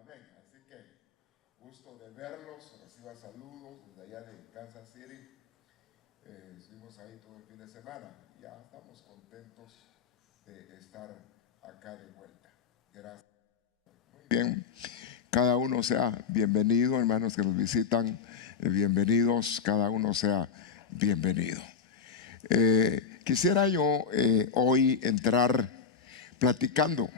amén. Así que gusto de verlos, reciban saludos desde allá de Kansas City. Estuvimos ahí todo el fin de semana. Ya estamos contentos de estar acá de vuelta. Gracias. Muy bien, cada uno sea bienvenido, hermanos que nos visitan, bienvenidos, cada uno sea bienvenido. Quisiera yo hoy entrar platicando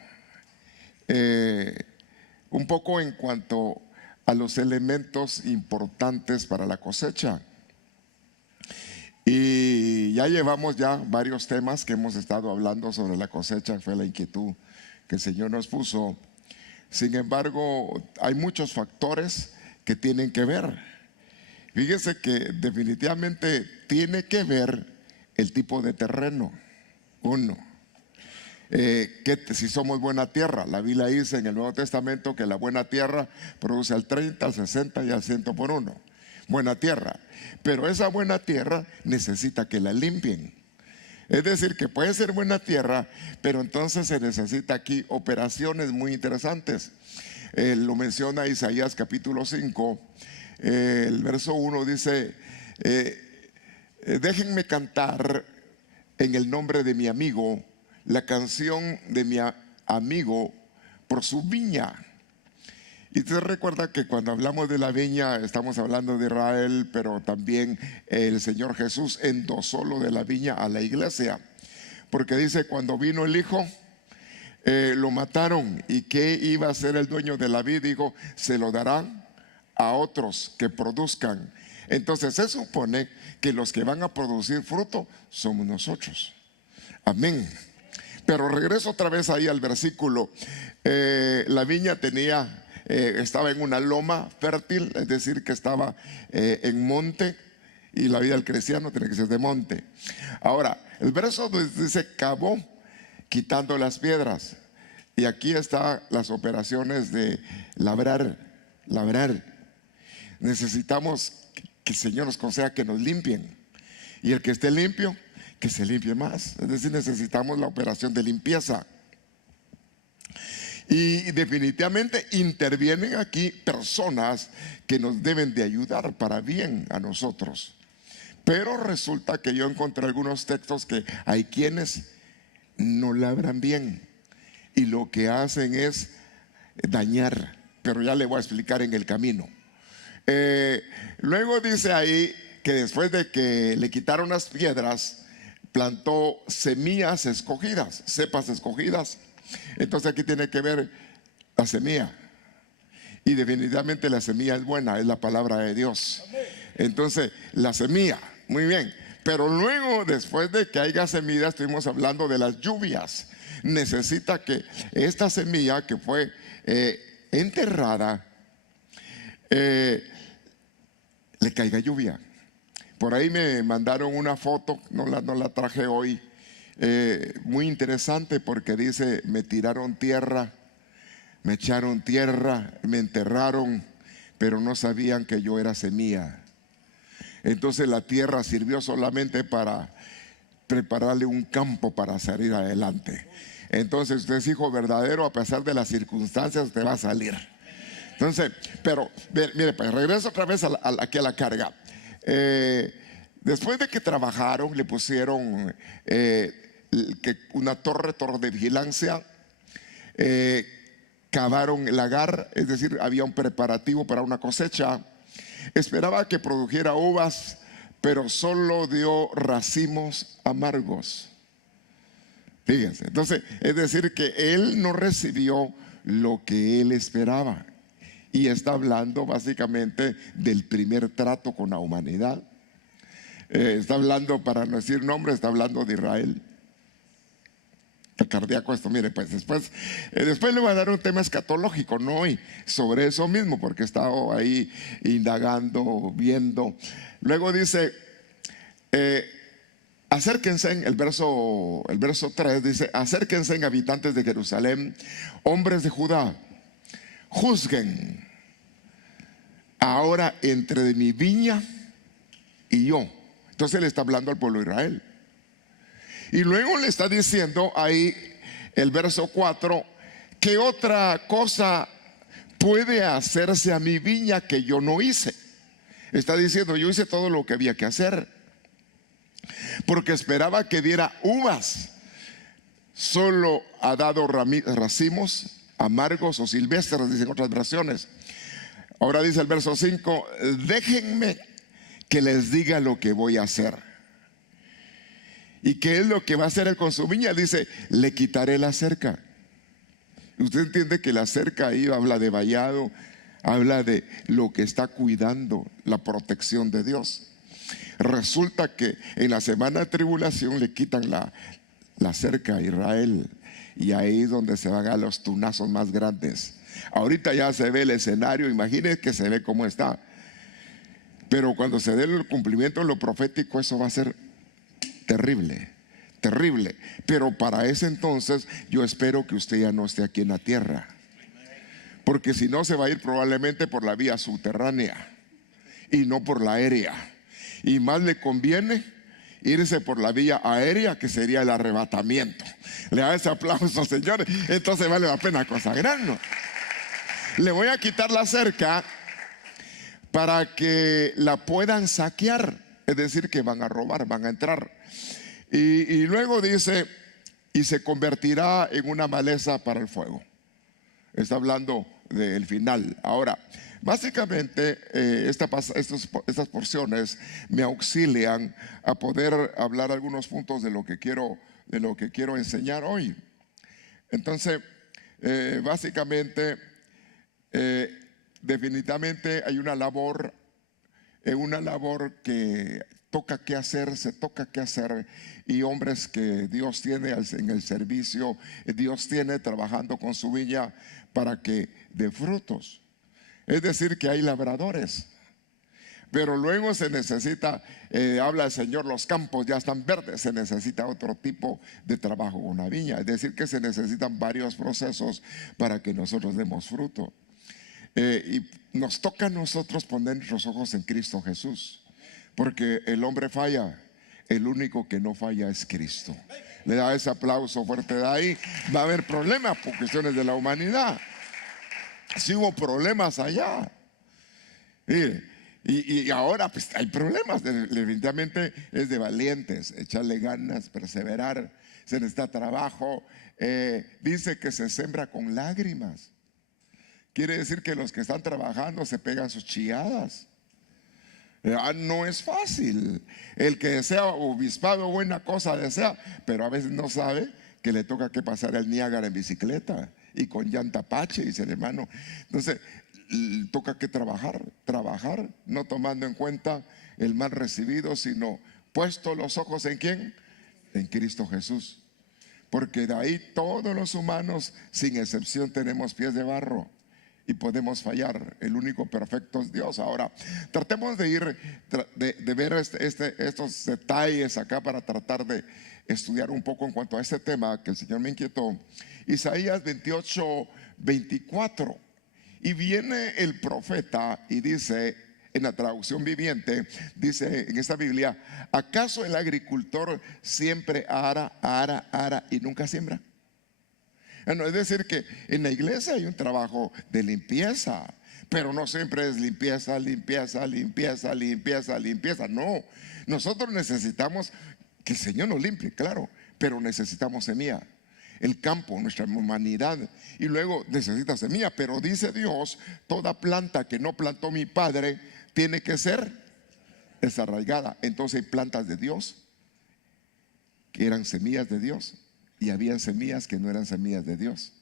un poco en cuanto a los elementos importantes para la cosecha. Y ya llevamos varios temas que hemos estado hablando sobre la cosecha, fue la inquietud que el Señor nos puso. Sin embargo, hay muchos factores que tienen que ver. Fíjese que definitivamente tiene que ver el tipo de terreno. Uno, si somos buena tierra. La Biblia dice en el Nuevo Testamento que la buena tierra produce al 30, al 60 y al 100 por uno. Buena tierra. Pero esa buena tierra necesita que la limpien. Es decir, que puede ser buena tierra, pero entonces se necesita aquí operaciones muy interesantes. Lo menciona Isaías capítulo 5, el verso 1 dice: déjenme cantar en el nombre de mi amigo, la canción de mi amigo por su viña. Y usted recuerda que cuando hablamos de la viña estamos hablando de Israel, pero también el Señor Jesús endosó lo de la viña a la iglesia, porque dice: cuando vino el Hijo, lo mataron, y ¿qué iba a ser el dueño de la vid? Dijo: se lo darán a otros que produzcan. Entonces se supone que los que van a producir fruto somos nosotros. Amén. Pero regreso otra vez ahí al versículo. La viña estaba en una loma fértil, es decir, que estaba en monte, y la vida del cristiano tiene que ser de monte. Ahora, el verso dice: cavó quitando las piedras. Y aquí están las operaciones de labrar. Necesitamos que el Señor nos conceda que nos limpien, y el que esté limpio, que se limpie más. Es decir, necesitamos la operación de limpieza. Y definitivamente intervienen aquí personas que nos deben de ayudar para bien a nosotros. Pero resulta que yo encontré algunos textos que hay quienes no labran bien y lo que hacen es dañar, pero ya le voy a explicar en el camino. Luego dice ahí que después de que le quitaron las piedras, plantó semillas escogidas, cepas escogidas. Entonces aquí tiene que ver la semilla, y definitivamente la semilla es buena, es la palabra de Dios. Entonces la semilla, muy bien. Pero luego, después de que haya semilla, estuvimos hablando de las lluvias. Necesita que esta semilla que fue enterrada, le caiga lluvia. Por ahí me mandaron una foto, no la traje hoy, muy interesante, porque dice: me tiraron tierra, me echaron tierra, me enterraron, pero no sabían que yo era semilla. Entonces la tierra sirvió solamente para prepararle un campo para salir adelante. Entonces usted es hijo verdadero, a pesar de las circunstancias usted va a salir. Entonces, pero mire, pues regreso otra vez aquí a la carga. Después de que trabajaron, le pusieron una torre de vigilancia, cavaron el lagar, es decir, había un preparativo para una cosecha. Esperaba que produjera uvas, pero solo dio racimos amargos. Fíjense, entonces, es decir, que él no recibió lo que él esperaba. Y está hablando básicamente del primer trato con la humanidad. Está hablando, para no decir nombre, está hablando de Israel. Está cardíaco esto. Mire, pues después le voy a dar un tema escatológico, no hoy, sobre eso mismo, porque he estado ahí indagando, viendo. Luego dice: acérquense, el verso 3 dice: acérquense, habitantes de Jerusalén, hombres de Judá, juzguen ahora entre mi viña y yo. Entonces le está hablando al pueblo de Israel. Y luego le está diciendo ahí el verso 4: ¿qué otra cosa puede hacerse a mi viña que yo no hice? Está diciendo, yo hice todo lo que había que hacer, porque esperaba que diera uvas. Solo ha dado racimos amargos o silvestres, dicen otras versiones. Ahora dice el verso 5, déjenme que les diga lo que voy a hacer. ¿Y qué es lo que va a hacer él con su viña? Dice, le quitaré la cerca. Usted entiende que la cerca ahí habla de vallado, habla de lo que está cuidando, la protección de Dios. Resulta que en la semana de tribulación le quitan la cerca a Israel, y ahí es donde se van a los tunazos más grandes. Ahorita ya se ve el escenario, imagínense que se ve cómo está. Pero cuando se dé el cumplimiento de lo profético, eso va a ser terrible, terrible. Pero para ese entonces yo espero que usted ya no esté aquí en la tierra, porque si no se va a ir probablemente por la vía subterránea y no por la aérea. Y más le conviene irse por la vía aérea, que sería el arrebatamiento. Le da ese aplauso, señores. Entonces vale la pena consagrarnos. Le voy a quitar la cerca para que la puedan saquear, es decir, que van a robar, van a entrar. Y luego dice, y se convertirá en una maleza para el fuego. Está hablando del final. Ahora, básicamente estas porciones me auxilian a poder hablar algunos puntos de lo que quiero enseñar hoy. Entonces, básicamente, definitivamente hay una labor que se toca que hacer, y hombres que Dios tiene en el servicio, Dios tiene trabajando con su viña para que dé frutos. Es decir, que hay labradores, pero luego se necesita, habla el Señor, los campos ya están verdes, se necesita otro tipo de trabajo con una viña. Es decir, que se necesitan varios procesos para que nosotros demos fruto. Y nos toca a nosotros poner nuestros ojos en Cristo Jesús, porque el hombre falla, el único que no falla es Cristo. Le da ese aplauso fuerte de ahí. Va a haber problemas por cuestiones de la humanidad. Si hubo problemas allá, y ahora pues hay problemas. Definitivamente es de valientes echarle ganas, perseverar. Se necesita trabajo. Dice que se siembra con lágrimas. Quiere decir que los que están trabajando se pegan sus chilladas. No es fácil. El que desea obispado, buena cosa desea, pero a veces no sabe que le toca que pasar el Niágara en bicicleta y con llanta Apache, dice el hermano. Entonces toca que trabajar, no tomando en cuenta el mal recibido, sino puesto los ojos ¿en quién? En Cristo Jesús. Porque de ahí todos los humanos, sin excepción, tenemos pies de barro y podemos fallar. El único perfecto es Dios. Ahora, tratemos de ver estos detalles acá para tratar de estudiar un poco en cuanto a este tema que el Señor me inquietó. Isaías 28:24. Y viene el profeta y dice, en la traducción viviente, dice en esta Biblia: ¿acaso el agricultor siempre ara y nunca siembra? Bueno, es decir que en la iglesia hay un trabajo de limpieza, pero no siempre es limpieza. No, nosotros necesitamos que el Señor nos limpie, claro, pero necesitamos semilla. El campo, nuestra humanidad, y luego necesita semilla. Pero dice Dios, toda planta que no plantó mi Padre tiene que ser desarraigada. Entonces hay plantas de Dios que eran semillas de Dios, y habían semillas que no eran semillas de Dios.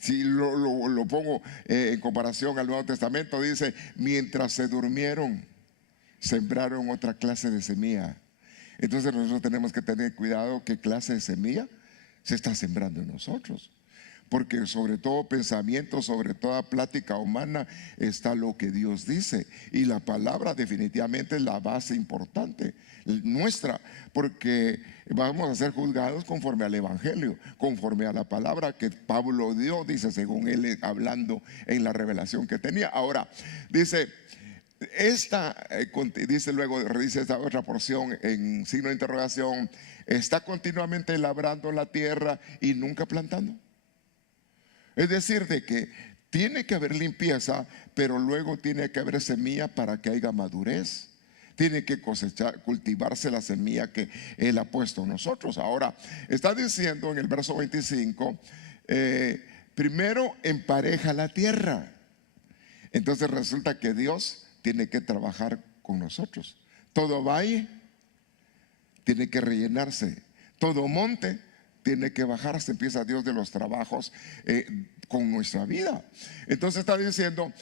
Si lo pongo en comparación al Nuevo Testamento, dice: mientras se durmieron, sembraron otra clase de semilla. Entonces nosotros tenemos que tener cuidado qué clase de semilla se está sembrando en nosotros, porque sobre todo pensamiento, sobre toda plática humana está lo que Dios dice, y la palabra definitivamente es la base importante nuestra, porque vamos a ser juzgados conforme al evangelio, conforme a la palabra que Pablo dio, dice, según él hablando en la revelación que tenía. Ahora dice luego, dice esta otra porción en signo de interrogación: está continuamente labrando la tierra y nunca plantando. Es decir, de que Tiene que haber limpieza, pero luego tiene que haber semilla para que haya madurez. Tiene que cosechar, cultivarse la semilla que Él ha puesto en nosotros. Ahora, está diciendo en el verso 25, primero empareja la tierra. Entonces resulta que Dios tiene que trabajar con nosotros. Todo valle tiene que rellenarse, todo monte tiene que bajarse. Empieza Dios de los trabajos con nuestra vida. Entonces está diciendo,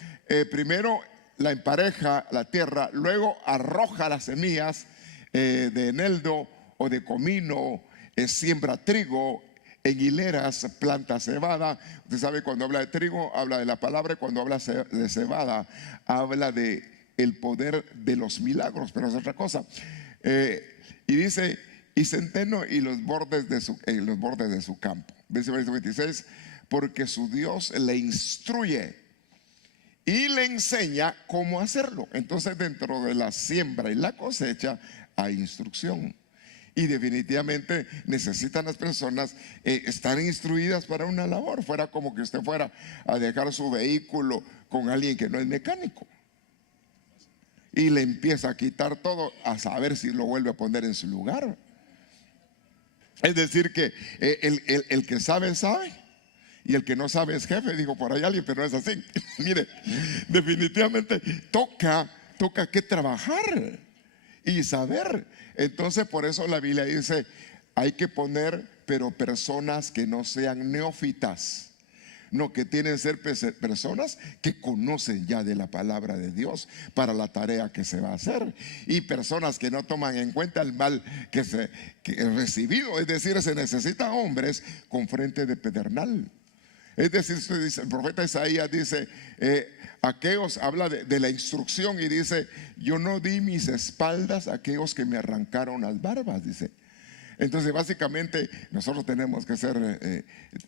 primero la empareja la tierra, luego arroja las semillas de eneldo o de comino, siembra trigo, en hileras planta cebada. Usted sabe, cuando habla de trigo habla de la palabra, cuando habla de cebada habla de el poder de los milagros, pero es otra cosa. Y dice, y centeno y los bordes de su campo. Verso 26, porque su Dios le instruye y le enseña cómo hacerlo. Entonces, dentro de la siembra y la cosecha hay instrucción. Y definitivamente necesitan las personas estar instruidas para una labor. Fuera como que usted fuera a dejar su vehículo con alguien que no es mecánico y le empieza a quitar todo, a saber si lo vuelve a poner en su lugar. Es decir que el que sabe, sabe, y el que no sabe es jefe, dijo por ahí alguien, pero no es así. Mire, definitivamente toca que trabajar y saber. Entonces, por eso la Biblia dice, hay que poner, pero personas que no sean neófitas. No, que tienen que ser personas que conocen ya de la palabra de Dios para la tarea que se va a hacer, y personas que no toman en cuenta el mal que es recibido. Es decir, se necesitan hombres con frente de pedernal. Es decir, el profeta Isaías dice, aquellos, habla de la instrucción y dice, yo no di mis espaldas a aquellos que me arrancaron las barbas, dice. Entonces básicamente nosotros tenemos que ser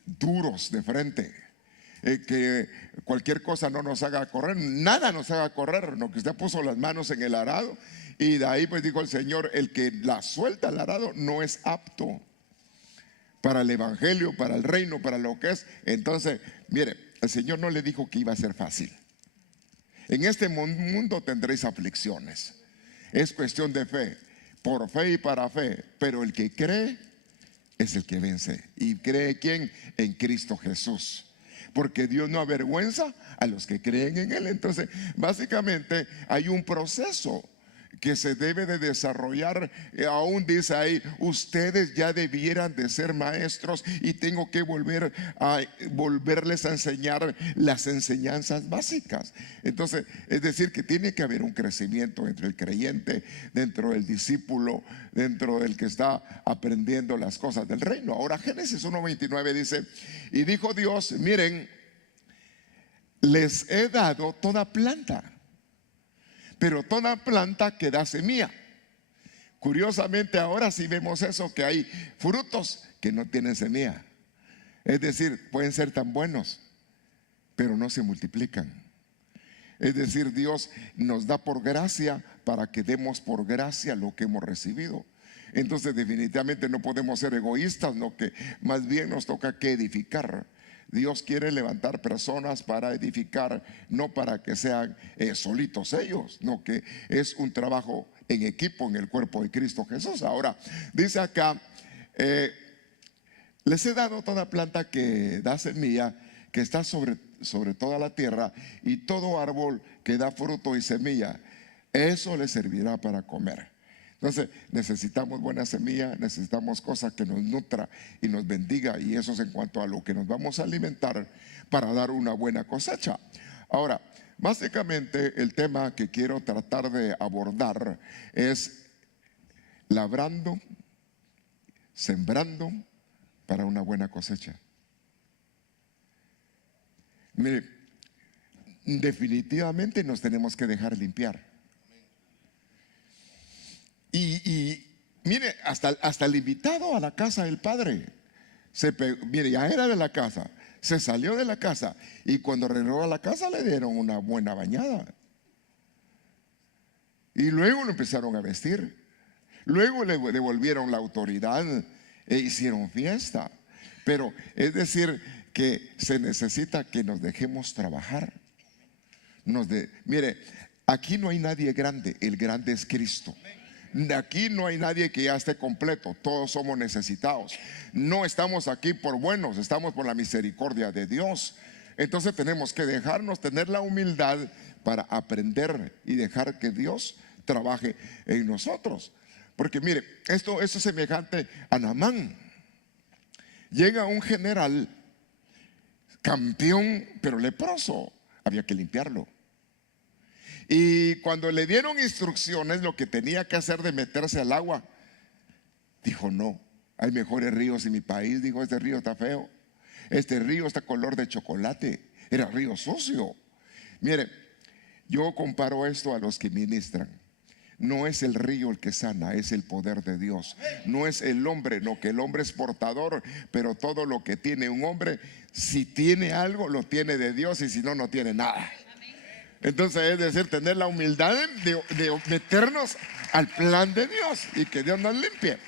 duros de frente. Que cualquier cosa no nos haga correr, nada nos haga correr, no, que usted puso las manos en el arado y de ahí pues dijo el Señor, el que la suelta al arado no es apto para el evangelio, para el reino, para lo que es. Entonces, mire, el Señor no le dijo que iba a ser fácil. En este mundo tendréis aflicciones, es cuestión de fe, por fe y para fe, pero el que cree es el que vence. ¿Y cree quién? En Cristo Jesús. Porque Dios no avergüenza a los que creen en Él. Entonces, básicamente hay un proceso que se debe de desarrollar. Aún dice ahí, ustedes ya debieran de ser maestros, y tengo que volverles a enseñar las enseñanzas básicas. Entonces, es decir, que tiene que haber un crecimiento entre el creyente, dentro del discípulo, dentro del que está aprendiendo las cosas del reino. Ahora, Génesis 1:29 dice, y dijo Dios, miren, les he dado toda planta, pero toda planta que da semilla. Curiosamente ahora sí vemos eso, que hay frutos que no tienen semilla. Es decir, pueden ser tan buenos, pero no se multiplican. Es decir, Dios nos da por gracia para que demos por gracia lo que hemos recibido. Entonces definitivamente no podemos ser egoístas, no, que más bien nos toca que edificar. Dios quiere levantar personas para edificar, no para que sean solitos ellos, no, que es un trabajo en equipo en el cuerpo de Cristo Jesús. Ahora, dice acá, les he dado toda planta que da semilla, que está sobre toda la tierra, y todo árbol que da fruto y semilla, eso les servirá para comer. Entonces necesitamos buena semilla, necesitamos cosas que nos nutra y nos bendiga, y eso es en cuanto a lo que nos vamos a alimentar para dar una buena cosecha. Ahora, básicamente el tema que quiero tratar de abordar es labrando, sembrando para una buena cosecha. Mire, definitivamente nos tenemos que dejar limpiar. Y mire, hasta el invitado a la casa del padre mire, ya era de la casa, se salió de la casa, y cuando regresó a la casa le dieron una buena bañada, y luego lo empezaron a vestir, luego le devolvieron la autoridad e hicieron fiesta. Pero es decir que se necesita que nos dejemos trabajar. Mire, aquí no hay nadie grande, el grande es Cristo. Aquí no hay nadie que ya esté completo, todos somos necesitados. No estamos aquí por buenos, estamos por la misericordia de Dios. Entonces tenemos que dejarnos tener la humildad para aprender y dejar que Dios trabaje en nosotros. Porque mire, esto es semejante a Naamán. Llega un general campeón, pero leproso, había que limpiarlo. Y cuando le dieron instrucciones lo que tenía que hacer de meterse al agua, dijo: no, hay mejores ríos en mi país. Dijo: este río está feo, este río está color de chocolate. Era río sucio. Mire, yo comparo esto a los que ministran. No es el río el que sana, es el poder de Dios. No es el hombre, no, que el hombre es portador, pero todo lo que tiene un hombre, si tiene algo, lo tiene de Dios, y si no, no tiene nada. Entonces, es decir, tener la humildad de meternos al plan de Dios y que Dios nos limpie.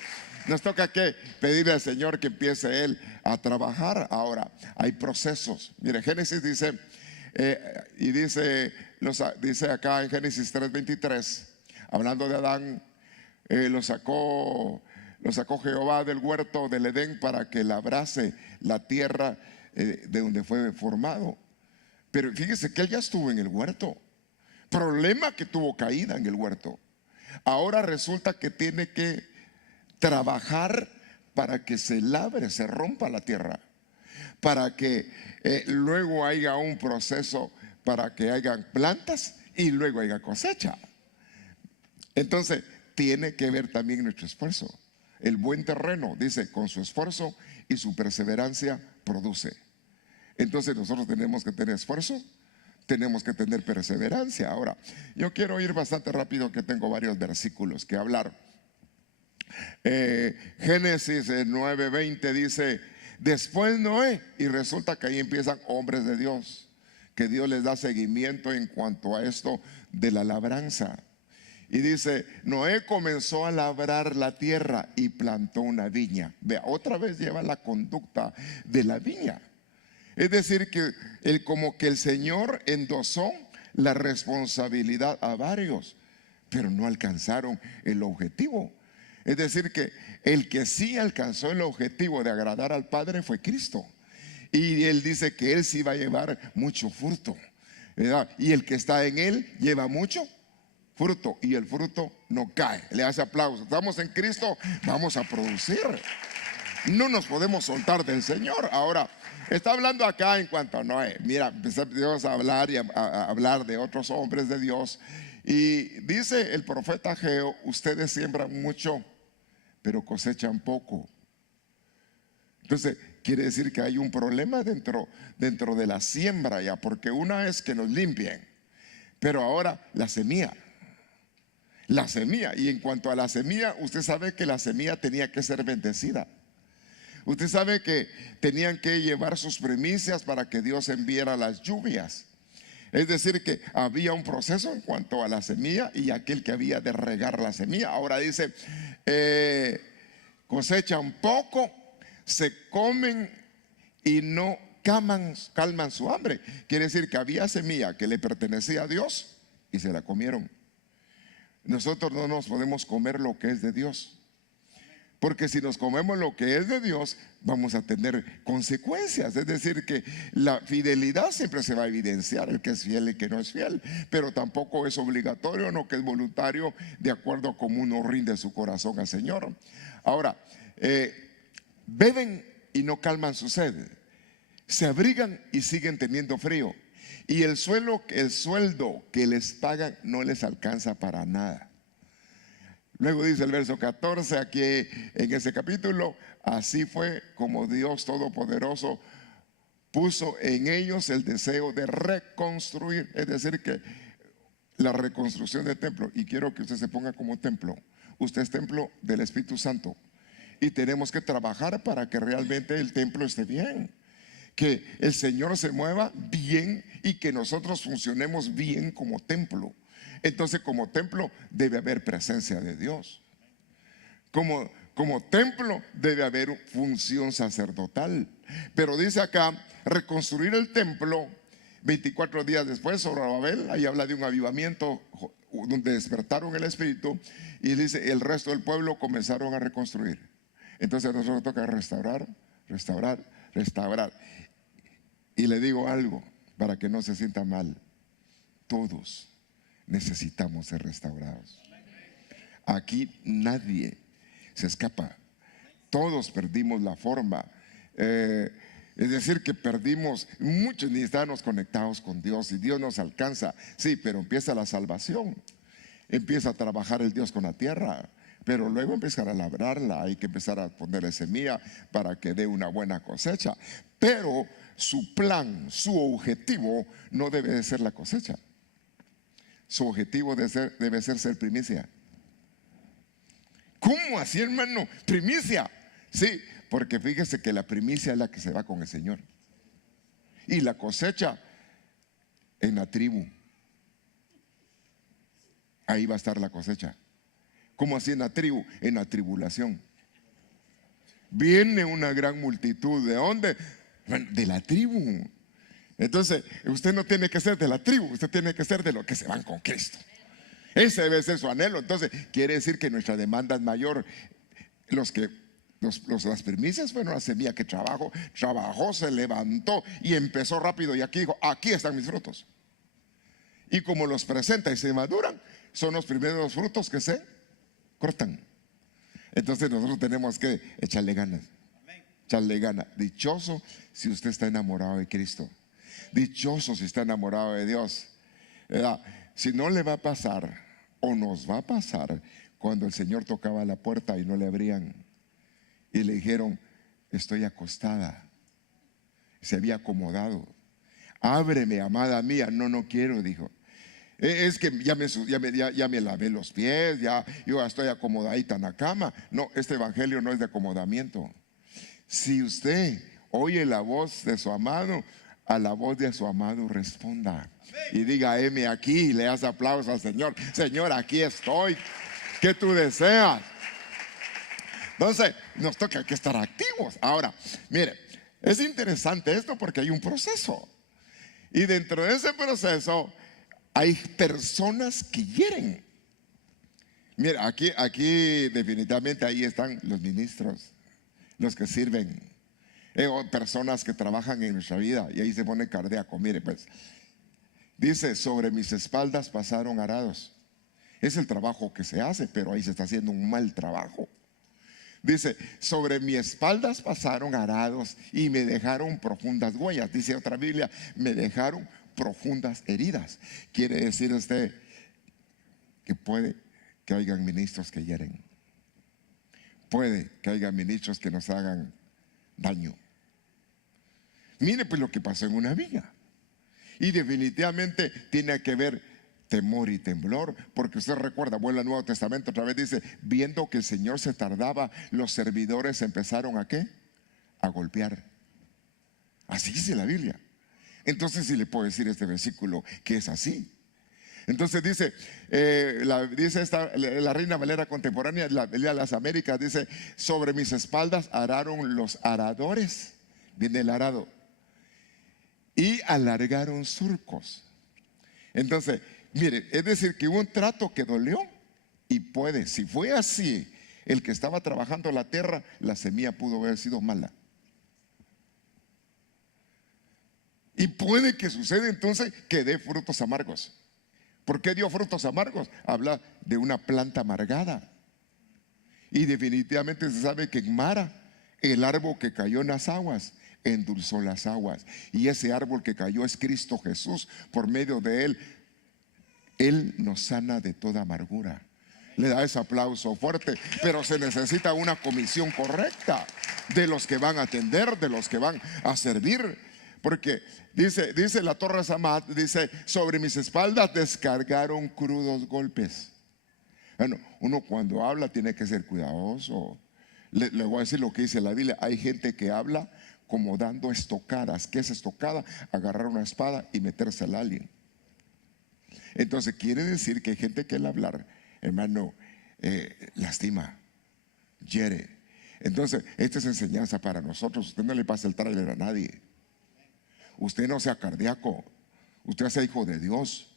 Nos toca que pedirle al Señor que empiece Él a trabajar. Ahora, hay procesos. Mire, Génesis dice, dice acá en Génesis 3:23, hablando de Adán, lo sacó Jehová del huerto del Edén para que labrase la tierra de donde fue formado. Pero fíjese que él ya estuvo en el huerto. Problema que tuvo caída en el huerto. Ahora resulta que tiene que trabajar para que se labre, se rompa la tierra, para que luego haya un proceso para que hayan plantas y luego haya cosecha. Entonces tiene que ver también nuestro esfuerzo. El buen terreno, dice, con su esfuerzo y su perseverancia produce. Entonces nosotros tenemos que tener esfuerzo, tenemos que tener perseverancia. Ahora, yo quiero ir bastante rápido, que tengo varios versículos que hablar. Génesis 9:20 dice: después Noé, y resulta que ahí empiezan hombres de Dios, que Dios les da seguimiento en cuanto a esto de la labranza. Y dice: Noé comenzó a labrar la tierra y plantó una viña. Vea, otra vez lleva la conducta de la viña. Es decir, que como que el Señor endosó la responsabilidad a varios, pero no alcanzaron el objetivo. Es decir, que el que sí alcanzó el objetivo de agradar al Padre fue Cristo. Y Él dice que Él sí va a llevar mucho fruto, ¿verdad? Y el que está en Él lleva mucho fruto, y el fruto no cae. Le hace aplauso. Estamos en Cristo, vamos a producir. No nos podemos soltar del Señor. Ahora, está hablando acá en cuanto a Noé. Mira, empezó Dios a hablar y a hablar de otros hombres de Dios. Y dice el profeta Ageo: ustedes siembran mucho, pero cosechan poco. Entonces, quiere decir que hay un problema dentro de la siembra ya, porque una es que nos limpien, pero ahora la semilla. Y en cuanto a la semilla, usted sabe que la semilla tenía que ser bendecida. Usted sabe que tenían que llevar sus primicias para que Dios enviara las lluvias. Es decir, que había un proceso en cuanto a la semilla y aquel que había de regar la semilla. Ahora dice, cosechan poco, se comen y no calman su hambre. Quiere decir que había semilla que le pertenecía a Dios y se la comieron. Nosotros no nos podemos comer lo que es de Dios, porque si nos comemos lo que es de Dios, vamos a tener consecuencias. Es decir, que la fidelidad siempre se va a evidenciar, el que es fiel y el que no es fiel, pero tampoco es obligatorio, no, que es voluntario, de acuerdo a cómo uno rinde su corazón al Señor. Ahora, beben y no calman su sed, se abrigan y siguen teniendo frío, y el sueldo que les pagan no les alcanza para nada. Luego dice el verso 14 aquí en ese capítulo: así fue como Dios Todopoderoso puso en ellos el deseo de reconstruir. Es decir, que la reconstrucción del templo, y quiero que usted se ponga como templo. Usted es templo del Espíritu Santo, y tenemos que trabajar para que realmente el templo esté bien, que el Señor se mueva bien y que nosotros funcionemos bien como templo. Entonces, como templo debe haber presencia de Dios. Como Como templo debe haber función sacerdotal. Pero dice acá, reconstruir el templo 24 días después sobre Babel. Ahí habla de un avivamiento donde despertaron el espíritu. Y dice, el resto del pueblo comenzaron a reconstruir. Entonces a nosotros toca restaurar, restaurar, restaurar. Y le digo algo para que no se sienta mal. Todos necesitamos ser restaurados. Aquí nadie se escapa. Todos perdimos la forma. Es decir, que perdimos, muchos ni estábamos conectados con Dios y Dios nos alcanza. Sí, pero empieza la salvación. Empieza a trabajar el Dios con la tierra. Pero luego empezar a labrarla. Hay que empezar a ponerle semilla para que dé una buena cosecha. Pero su plan, su objetivo no debe de ser la cosecha. Su objetivo debe ser primicia. ¿Cómo así, hermano? Primicia. Sí, porque fíjese que la primicia es la que se va con el Señor. Y la cosecha en la tribu. Ahí va a estar la cosecha. ¿Cómo así en la tribu? En la tribulación. Viene una gran multitud. ¿De dónde? Bueno, de la tribu. Entonces, usted no tiene que ser de la tribu, usted tiene que ser de los que se van con Cristo. Ese debe ser su anhelo. Entonces, quiere decir que nuestra demanda es mayor. Las primicias fueron la semilla que trabajó, se levantó y empezó rápido. Y aquí dijo, aquí están mis frutos. Y como los presenta y se maduran, son los primeros frutos que se cortan. Entonces nosotros tenemos que echarle ganas. Echarle ganas. Dichoso si usted está enamorado de Cristo. Dichoso si está enamorado de Dios. ¿Verdad? Si no, le va a pasar, o nos va a pasar, cuando el Señor tocaba la puerta y no le abrían y le dijeron, estoy acostada. Se había acomodado. Ábreme, amada mía. No quiero, dijo. Es que ya me lavé los pies, yo ya estoy acomodadita en la cama. No, este evangelio no es de acomodamiento. Si usted oye la voz de su amado, a la voz de su amado responda y diga, heme aquí, y le hace aplausos al Señor. Señor, aquí estoy. ¿Qué tú deseas? Entonces nos toca que estar activos. Ahora, mire, es interesante esto porque hay un proceso. Y dentro de ese proceso hay personas que hieren. Mira, aquí definitivamente ahí están los ministros, los que sirven, personas que trabajan en nuestra vida. Y ahí se pone cardíaco. Mire pues, dice, sobre mis espaldas pasaron arados. Es el trabajo que se hace, pero ahí se está haciendo un mal trabajo. Dice, sobre mis espaldas pasaron arados y me dejaron profundas huellas. Dice otra Biblia, me dejaron profundas heridas. Quiere decir usted que puede que hayan ministros que hieren. Puede que haya ministros que nos hagan daño. Mire pues lo que pasó en una viña. Y definitivamente tiene que ver temor y temblor, porque usted recuerda, vuelve al Nuevo Testamento otra vez, dice, viendo que el Señor se tardaba, los servidores empezaron ¿a qué? A golpear. Así dice la Biblia. Entonces sí le puedo decir este versículo que es así. Entonces dice, la Reina Valera contemporánea, la Biblia de las Américas, dice, sobre mis espaldas araron los aradores. Viene el arado. Y alargaron surcos. Entonces, mire, es decir que hubo un trato que dolió. Y puede, si fue así, el que estaba trabajando la tierra, la semilla pudo haber sido mala. Y puede que suceda entonces que dé frutos amargos. ¿Por qué dio frutos amargos? Habla de una planta amargada. Y definitivamente se sabe que en Mara, el árbol que cayó en las aguas endulzó las aguas. Y ese árbol que cayó es Cristo Jesús. Por medio de Él nos sana de toda amargura. Le da ese aplauso fuerte. Pero se necesita una comisión correcta de los que van a atender, de los que van a servir. Porque dice la Torre Samat, dice, sobre mis espaldas descargaron crudos golpes. Bueno, uno cuando habla tiene que ser cuidadoso. Le voy a decir lo que dice la Biblia. Hay gente que habla como dando estocadas. ¿Qué es estocada? Agarrar una espada y metérsela a alguien. Entonces quiere decir que hay gente que al hablar, hermano, lastima. hiere. Entonces, esta es enseñanza para nosotros. Usted no le pase el tráiler a nadie. Usted no sea cardíaco. Usted sea hijo de Dios,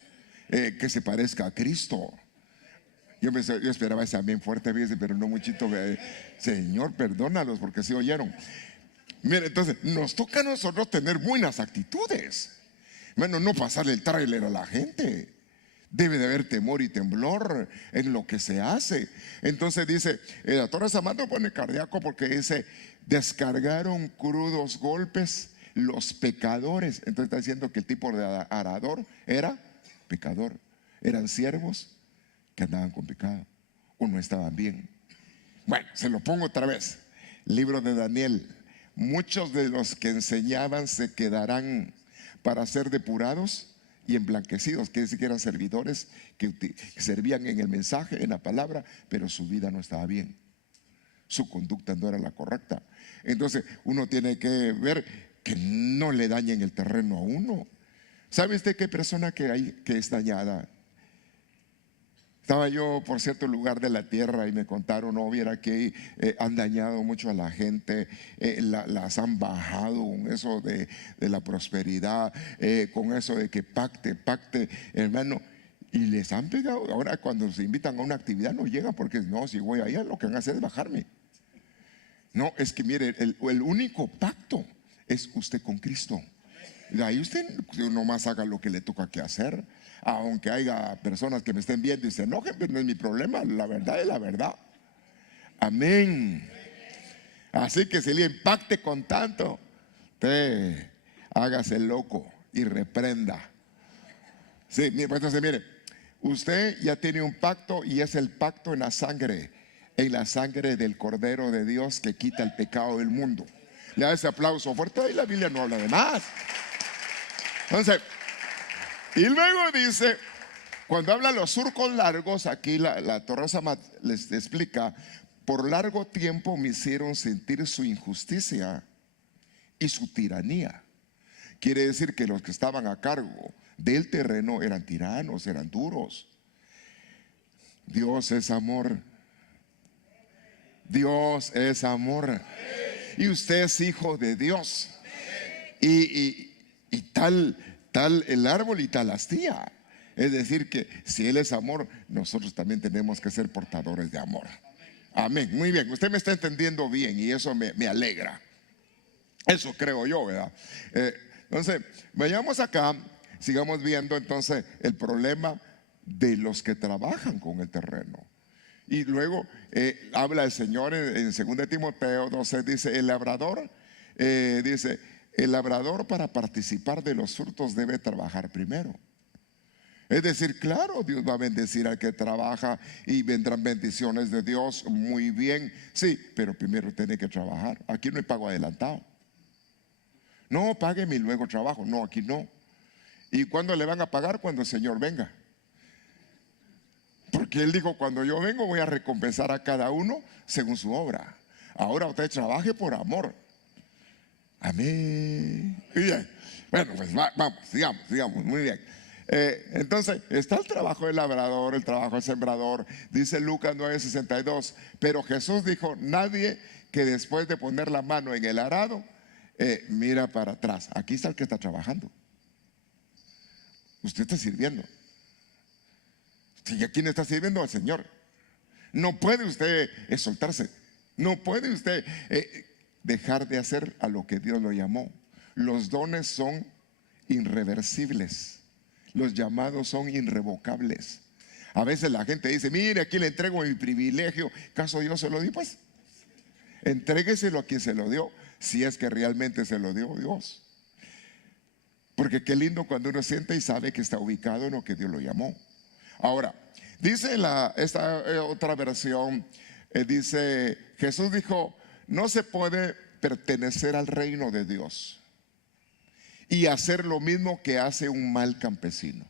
que se parezca a Cristo. Yo esperaba ese amén fuerte, pero no muchito. Señor, perdónalos porque se oyeron. Mire, entonces, nos toca a nosotros tener buenas actitudes. Bueno, no pasarle el tráiler a la gente. Debe de haber temor y temblor en lo que se hace. Entonces dice, la Torre Samantha pone cardíaco porque dice, descargaron crudos golpes los pecadores. Entonces está diciendo que el tipo de arador era pecador. Eran siervos que andaban con pecado o no estaban bien. Bueno, se lo pongo otra vez. Libro de Daniel. Muchos de los que enseñaban se quedarán para ser depurados y emblanquecidos, que decir que eran servidores que servían en el mensaje, en la palabra, pero su vida no estaba bien, su conducta no era la correcta. Entonces uno tiene que ver que no le dañen el terreno a uno. ¿Sabe usted qué persona que hay que es dañada? Estaba yo por cierto lugar de la tierra y me contaron, no, viera que han dañado mucho a la gente, las han bajado con eso de la prosperidad, con eso de que pacte, hermano, y les han pegado. Ahora cuando se invitan a una actividad no llegan porque no, si voy allá lo que van a hacer es bajarme. No, es que mire, el único pacto es usted con Cristo. De ahí usted nomás haga lo que le toca que hacer. Aunque haya personas que me estén viendo y se enojen, pero no es mi problema, la verdad es la verdad. Amén. Así que si le impacte con tanto, hágase loco y reprenda. Sí, entonces mire, usted ya tiene un pacto y es el pacto en la sangre del Cordero de Dios que quita el pecado del mundo. Le da ese aplauso fuerte y la Biblia no habla de más. Entonces, y luego dice, cuando habla de los surcos largos, aquí la Torre Samad les explica, por largo tiempo me hicieron sentir su injusticia y su tiranía. Quiere decir que los que estaban a cargo del terreno eran tiranos, eran duros. Dios es amor. Dios es amor. Y usted es hijo de Dios. Y tal el árbol y tal la astilla. Es decir que si Él es amor, nosotros también tenemos que ser portadores de amor. Amén, muy bien, usted me está entendiendo bien y eso me alegra. Eso creo yo, ¿verdad? Entonces, vayamos acá, sigamos viendo entonces el problema de los que trabajan con el terreno. Y luego habla el Señor en 2 Timoteo 12, dice, el labrador, el labrador para participar de los frutos debe trabajar primero. Es decir, claro, Dios va a bendecir al que trabaja y vendrán bendiciones de Dios, muy bien, sí, pero primero tiene que trabajar. Aquí no hay pago adelantado. No, págueme y luego trabajo. No, aquí no. ¿Y cuándo le van a pagar? Cuando el Señor venga. Porque Él dijo, cuando yo vengo voy a recompensar a cada uno según su obra. Ahora usted trabaje por amor. Amén. Bien. Bueno, pues vamos, sigamos, muy bien. Entonces está el trabajo del labrador, el trabajo del sembrador. Dice Lucas 9:62. Pero Jesús dijo, nadie que después de poner la mano en el arado mira para atrás. Aquí está el que está trabajando. Usted está sirviendo. ¿Y a quién está sirviendo? Al Señor. No puede usted soltarse. No puede usted dejar de hacer a lo que Dios lo llamó. Los dones son irreversibles. Los llamados son irrevocables. A veces la gente dice, mire, aquí le entrego mi privilegio. ¿Caso Dios se lo dio? Pues entrégueselo a quien se lo dio, si es que realmente se lo dio Dios. Porque qué lindo cuando uno siente y sabe que está ubicado en lo que Dios lo llamó. Ahora, dice esta otra versión, dice, Jesús dijo, no se puede pertenecer al reino de Dios y hacer lo mismo que hace un mal campesino.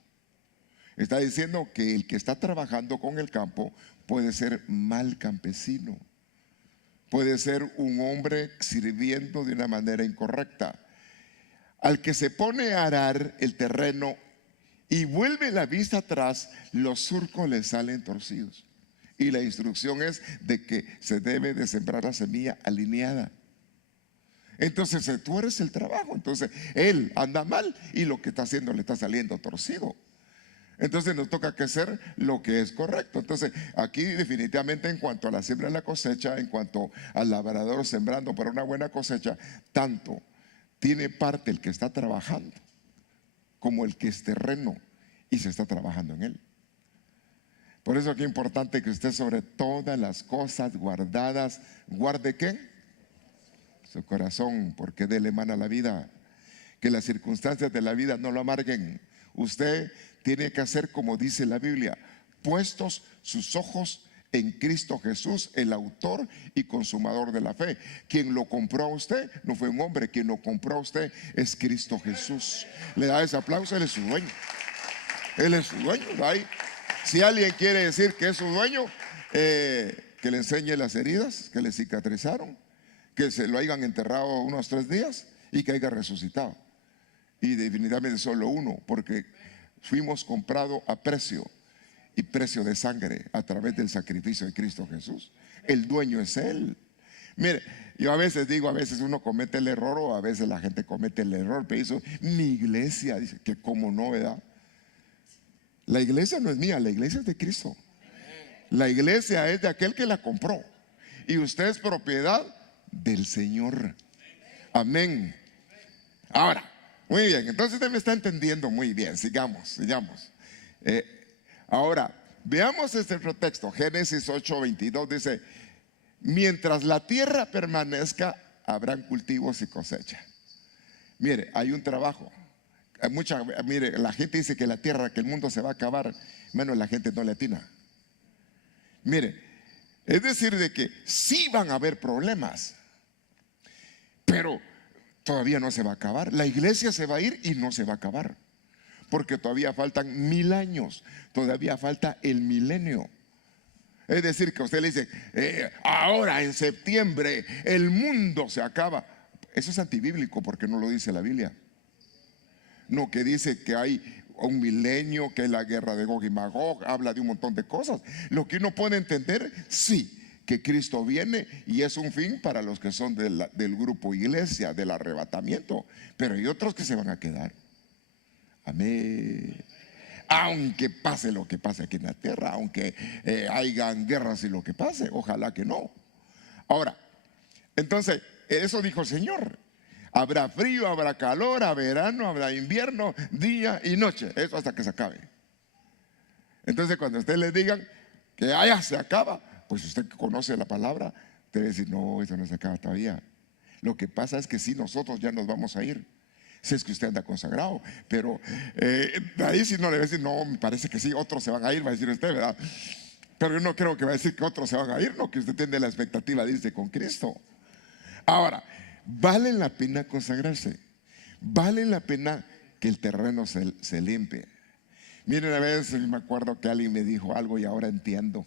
Está diciendo que el que está trabajando con el campo puede ser mal campesino, puede ser un hombre sirviendo de una manera incorrecta. Al que se pone a arar el terreno y vuelve la vista atrás, los surcos le salen torcidos. Y la instrucción es de que se debe de sembrar la semilla alineada. Entonces se tuerce el trabajo. Entonces él anda mal y lo que está haciendo le está saliendo torcido. Entonces nos toca que hacer lo que es correcto. Entonces aquí definitivamente, en cuanto a la siembra y la cosecha, en cuanto al labrador sembrando para una buena cosecha, tanto tiene parte el que está trabajando como el que es terreno y se está trabajando en él. Por eso aquí es importante que usted sobre todas las cosas guardadas, ¿guarde qué? Su corazón, porque de él emana la vida. Que las circunstancias de la vida no lo amarguen. Usted tiene que hacer como dice la Biblia: puestos sus ojos en Cristo Jesús, el autor y consumador de la fe. Quien lo compró a usted no fue un hombre, quien lo compró a usted es Cristo Jesús. Le da ese aplauso, él es su dueño. Él es su dueño. Ahí, si alguien quiere decir que es su dueño, que le enseñe las heridas que le cicatrizaron, que se lo hayan enterrado unos 3 días y que haya resucitado. Y definitivamente solo uno, porque fuimos comprados a precio, y precio de sangre, a través del sacrificio de Cristo Jesús. El dueño es Él. Mire, yo a veces digo, a veces uno comete el error, o a veces la gente comete el error, pero eso, mi iglesia, dice que como no, ¿verdad? La iglesia no es mía, la iglesia es de Cristo. La iglesia es de aquel que la compró, y usted es propiedad del Señor. Amén. Ahora, muy bien, entonces usted me está entendiendo muy bien. Sigamos. Ahora, veamos este otro texto. Génesis 8:22 dice: mientras la tierra permanezca, habrán cultivos y cosecha. Mire, hay un trabajo. Mire, la gente dice que la tierra, que el mundo se va a acabar. Menos la gente no le atina. Mire, es decir, de que sí van a haber problemas, pero todavía no se va a acabar. La iglesia se va a ir y no se va a acabar, porque todavía faltan 1000 años, todavía falta el milenio. Es decir, que usted le dice, ahora en septiembre el mundo se acaba. Eso es antibíblico, porque no lo dice la Biblia. No, que dice que hay un milenio, que es la guerra de Gog y Magog, habla de un montón de cosas. Lo que uno puede entender, sí, que Cristo viene y es un fin para los que son del grupo iglesia, del arrebatamiento, pero hay otros que se van a quedar. Amén. Aunque pase lo que pase aquí en la tierra, aunque hayan guerras y lo que pase, ojalá que no. Ahora, entonces, eso dijo el Señor: habrá frío, habrá calor, habrá verano, habrá invierno, día y noche. Eso hasta que se acabe. Entonces, cuando a usted le digan que ya se acaba, pues usted que conoce la palabra debe decir: no, eso no se acaba todavía. Lo que pasa es que sí, nosotros ya nos vamos a ir, si es que usted anda consagrado. Pero ahí sí no le va a decir: no, me parece que sí, otros se van a ir, va a decir usted, ¿verdad? Pero yo no creo que va a decir que otros se van a ir, no, que usted tiene la expectativa de irse con Cristo. Ahora, vale la pena consagrarse, vale la pena que el terreno se limpie. Miren, a veces me acuerdo que alguien me dijo algo y ahora entiendo.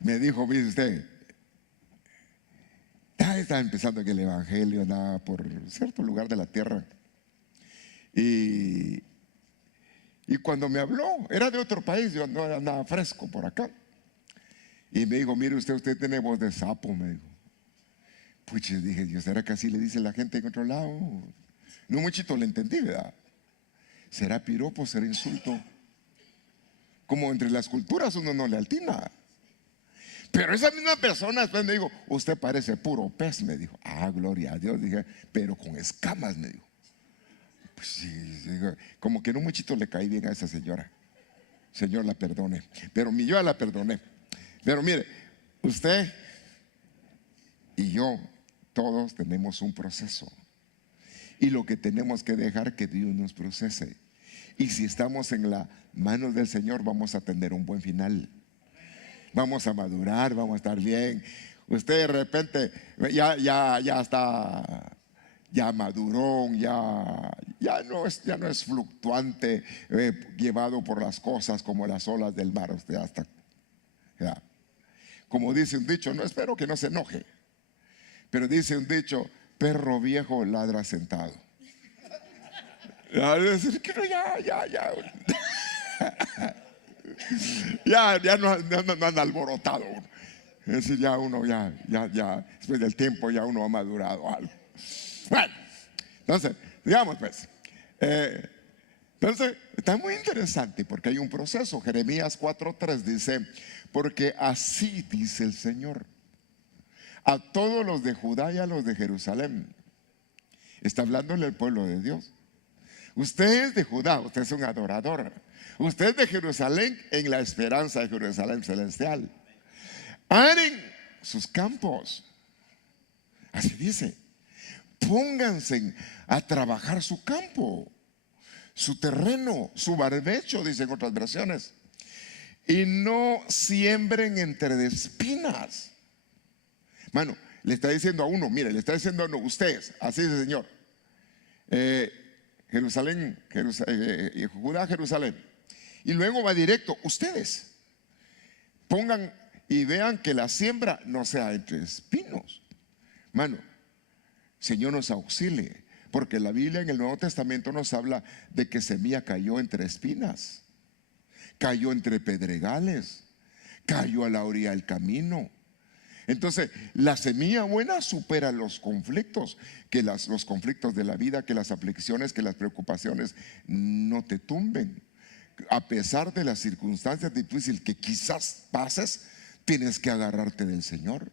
Me dijo: mire usted, estaba empezando que el evangelio andaba por cierto lugar de la tierra, y cuando me habló, era de otro país, yo no andaba fresco por acá, y me dijo: mire usted tiene voz de sapo, me dijo. Pues yo dije: Dios, ¿será que así le dice la gente en otro lado? No muchito le entendí, ¿verdad? ¿Será piropo, será insulto? Como entre las culturas uno no le atina. Pero esa misma persona después me dijo: usted parece puro pez, me dijo. Ah, gloria a Dios, dije, pero con escamas, me dijo. Pues sí, como que no muchito le caí bien a esa señora. Señor, la perdone. Pero yo la perdoné. Pero mire, usted y yo, todos tenemos un proceso, y lo que tenemos que dejar que Dios nos procese. Y si estamos en las manos del Señor, vamos a tener un buen final. Vamos a madurar, vamos a estar bien. Usted de repente ya está, ya madurón, ya no es fluctuante, llevado por las cosas como las olas del mar. Usted ya, como dice un dicho, no espero que no se enoje, pero dice un dicho: perro viejo ladra sentado. Es decir, que no, ya. Ya no anda alborotado uno. Es decir, ya uno, después del tiempo, ya uno ha madurado algo. Bueno, entonces, digamos pues, entonces, está muy interesante porque hay un proceso. Jeremías 4:3 dice, porque así dice el Señor a todos los de Judá y a los de Jerusalén. Está hablándole al pueblo de Dios. Usted es de Judá, usted es un adorador. Usted es de Jerusalén en la esperanza de Jerusalén celestial. Aren sus campos. Así dice. Pónganse a trabajar su campo, su terreno, su barbecho, dicen otras versiones. Y no siembren entre espinas. Mano, le está diciendo a uno, mire, le está diciendo a uno, ustedes, así dice el Señor. Jerusalén, Judá, Jerusalén. Y luego va directo, ustedes pongan y vean que la siembra no sea entre espinos. Mano, Señor nos auxilie, porque la Biblia en el Nuevo Testamento nos habla de que semilla cayó entre espinas, cayó entre pedregales, cayó a la orilla del camino. Entonces, la semilla buena supera los conflictos, que los conflictos de la vida, que las aflicciones, que las preocupaciones no te tumben. A pesar de las circunstancias difíciles que quizás pases, tienes que agarrarte del Señor.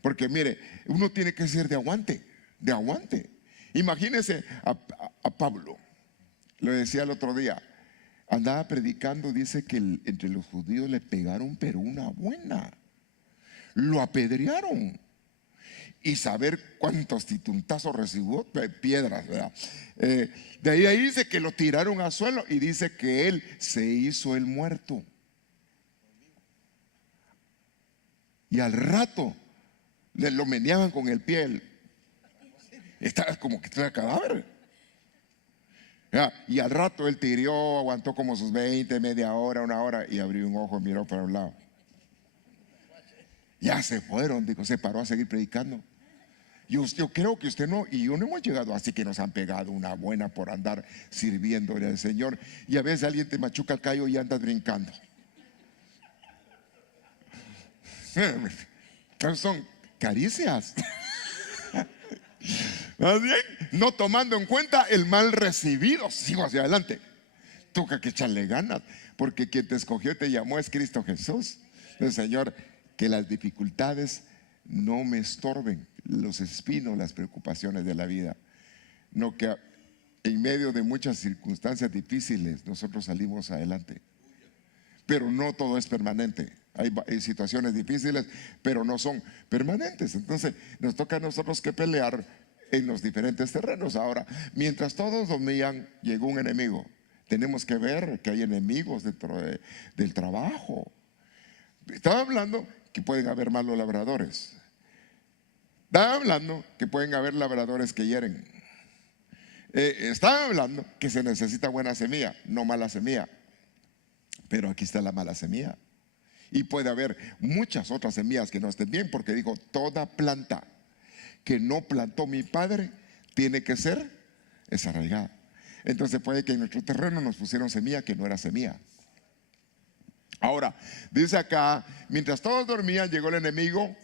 Porque mire, uno tiene que ser de aguante, de aguante. Imagínese a Pablo, lo decía el otro día, andaba predicando, dice que entre los judíos le pegaron, pero una buena. Lo apedrearon. Y saber cuántos tituntazos recibió, piedras, ¿verdad? De ahí dice que lo tiraron al suelo y dice que él se hizo el muerto. Y al rato le lo meneaban con el pie. Estaba como que estaba cadáver. Y al rato él tiró, aguantó como sus 20, media hora, una hora y abrió un ojo y miró para un lado. Ya se fueron, digo, se paró a seguir predicando. Yo creo que usted no, y yo no hemos llegado así que nos han pegado una buena por andar sirviéndole al Señor. Y a veces alguien te machuca el callo y andas brincando. Son caricias. Más bien, no tomando en cuenta el mal recibido. Sigo hacia adelante. Toca que echarle ganas, porque quien te escogió y te llamó es Cristo Jesús. El Señor, que las dificultades no me estorben, los espinos, las preocupaciones de la vida. No, que en medio de muchas circunstancias difíciles nosotros salimos adelante. Pero no todo es permanente. Hay situaciones difíciles, pero no son permanentes. Entonces nos toca a nosotros que pelear en los diferentes terrenos. Ahora, mientras todos dormían, llegó un enemigo. Tenemos que ver que hay enemigos dentro del trabajo. Estaba hablando que pueden haber malos labradores. Estaba hablando que pueden haber labradores que hieren. Estaba hablando que se necesita buena semilla, no mala semilla. Pero aquí está la mala semilla. Y puede haber muchas otras semillas que no estén bien, porque dijo, toda planta que no plantó mi padre tiene que ser desarraigada. Entonces puede que en nuestro terreno nos pusieron semilla que no era semilla. Ahora, dice acá, mientras todos dormían, llegó el enemigo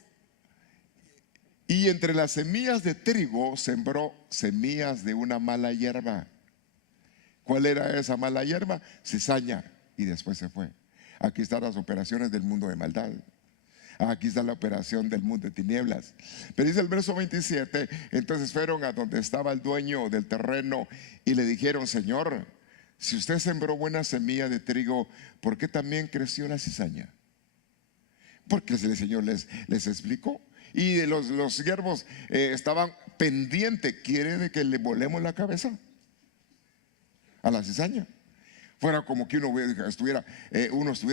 y entre las semillas de trigo sembró semillas de una mala hierba. ¿Cuál era esa mala hierba? Cizaña. Y después se fue. Aquí están las operaciones del mundo de maldad. Aquí está la operación del mundo de tinieblas. Pero dice el verso 27, entonces fueron a donde estaba el dueño del terreno y le dijeron, Señor, si usted sembró buena semilla de trigo, ¿por qué también creció la cizaña? Porque el Señor les explicó. Y de los siervos estaban pendientes. ¿Quiere de que le volemos la cabeza a la cizaña? Fuera como que uno estuviera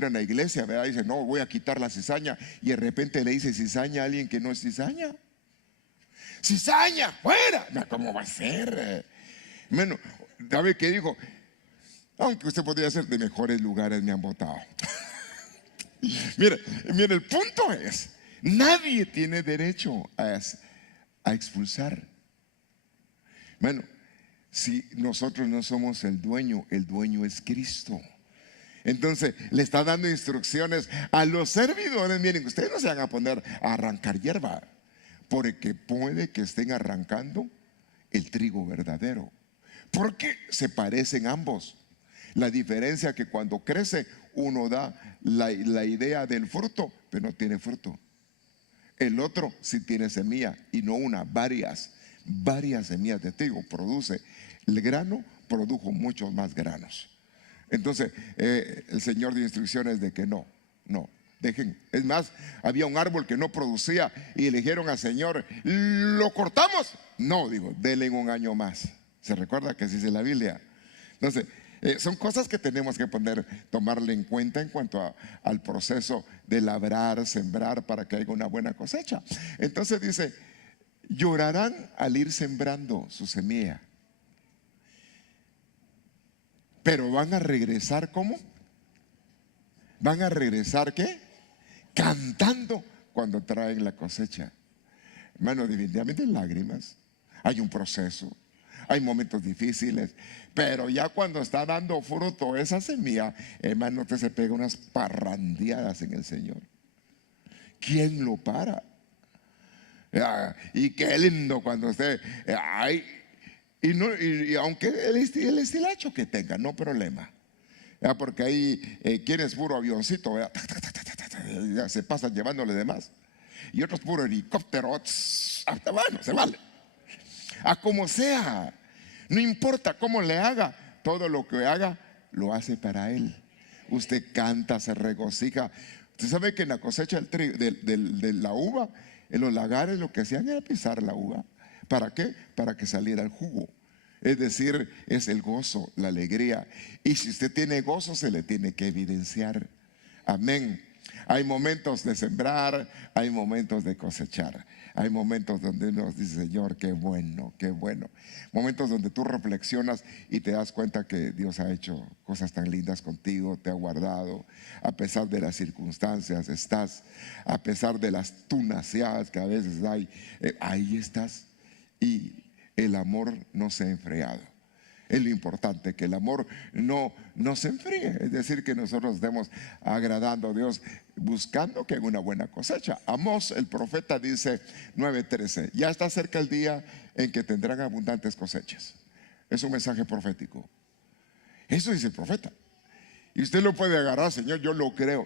en la iglesia, ¿verdad? Dice, no, voy a quitar la cizaña. Y de repente le dice cizaña a alguien que no es cizaña. ¡Cizaña! ¡Fuera! ¿Cómo va a ser? Bueno, ¿sabe qué dijo? Aunque usted podría ser de mejores lugares, me han votado. Mire, el punto es, nadie tiene derecho a expulsar. Bueno, si nosotros no somos el dueño es Cristo. Entonces le está dando instrucciones a los servidores. Miren, ustedes no se van a poner a arrancar hierba, porque puede que estén arrancando el trigo verdadero, porque se parecen ambos. La diferencia es que cuando crece uno da la idea del fruto, pero no tiene fruto. El otro sí tiene semilla, y no una, varias semillas de trigo produce. El grano produjo muchos más granos. Entonces el Señor dio instrucciones de que no dejen. Es más, había un árbol que no producía y le dijeron al Señor: ¿lo cortamos? No, digo, denle un año más. ¿Se recuerda que así dice la Biblia? Entonces son cosas que tenemos que tomarle en cuenta en cuanto al proceso de labrar, sembrar, para que haya una buena cosecha. Entonces dice: llorarán al ir sembrando su semilla, pero van a regresar. ¿Cómo? Van a regresar, ¿qué? Cantando cuando traen la cosecha. Hermano, definitivamente lágrimas. Hay un proceso, hay momentos difíciles, pero ya cuando está dando fruto esa semilla, hermano, usted se pega unas parrandeadas en el Señor. ¿Quién lo para? Y qué lindo cuando usted y aunque el estilacho que tenga, no problema, porque ahí quien es puro avioncito, ya se pasan llevándole de más, y otros puro helicóptero, hasta bueno, se vale. A como sea, no importa cómo le haga, todo lo que haga lo hace para Él. Usted canta, se regocija. Usted sabe que en la cosecha de la uva, en los lagares lo que hacían era pisar la uva. ¿Para qué? Para que saliera el jugo. Es decir, es el gozo, la alegría. Y si usted tiene gozo, se le tiene que evidenciar. Amén. Hay momentos de sembrar, hay momentos de cosechar. Hay momentos donde uno dice: Señor, qué bueno, qué bueno. Momentos donde tú reflexionas y te das cuenta que Dios ha hecho cosas tan lindas contigo, te ha guardado. A pesar de las circunstancias estás, a pesar de las tunaceadas que a veces hay, ahí estás. Y el amor no se ha enfriado. Es lo importante, que el amor no se enfríe. Es decir, que nosotros estemos agradando a Dios, buscando que haya una buena cosecha. Amós, el profeta, dice 9:13: ya está cerca el día en que tendrán abundantes cosechas. Es un mensaje profético. Eso dice el profeta. Y usted lo puede agarrar: Señor, yo lo creo,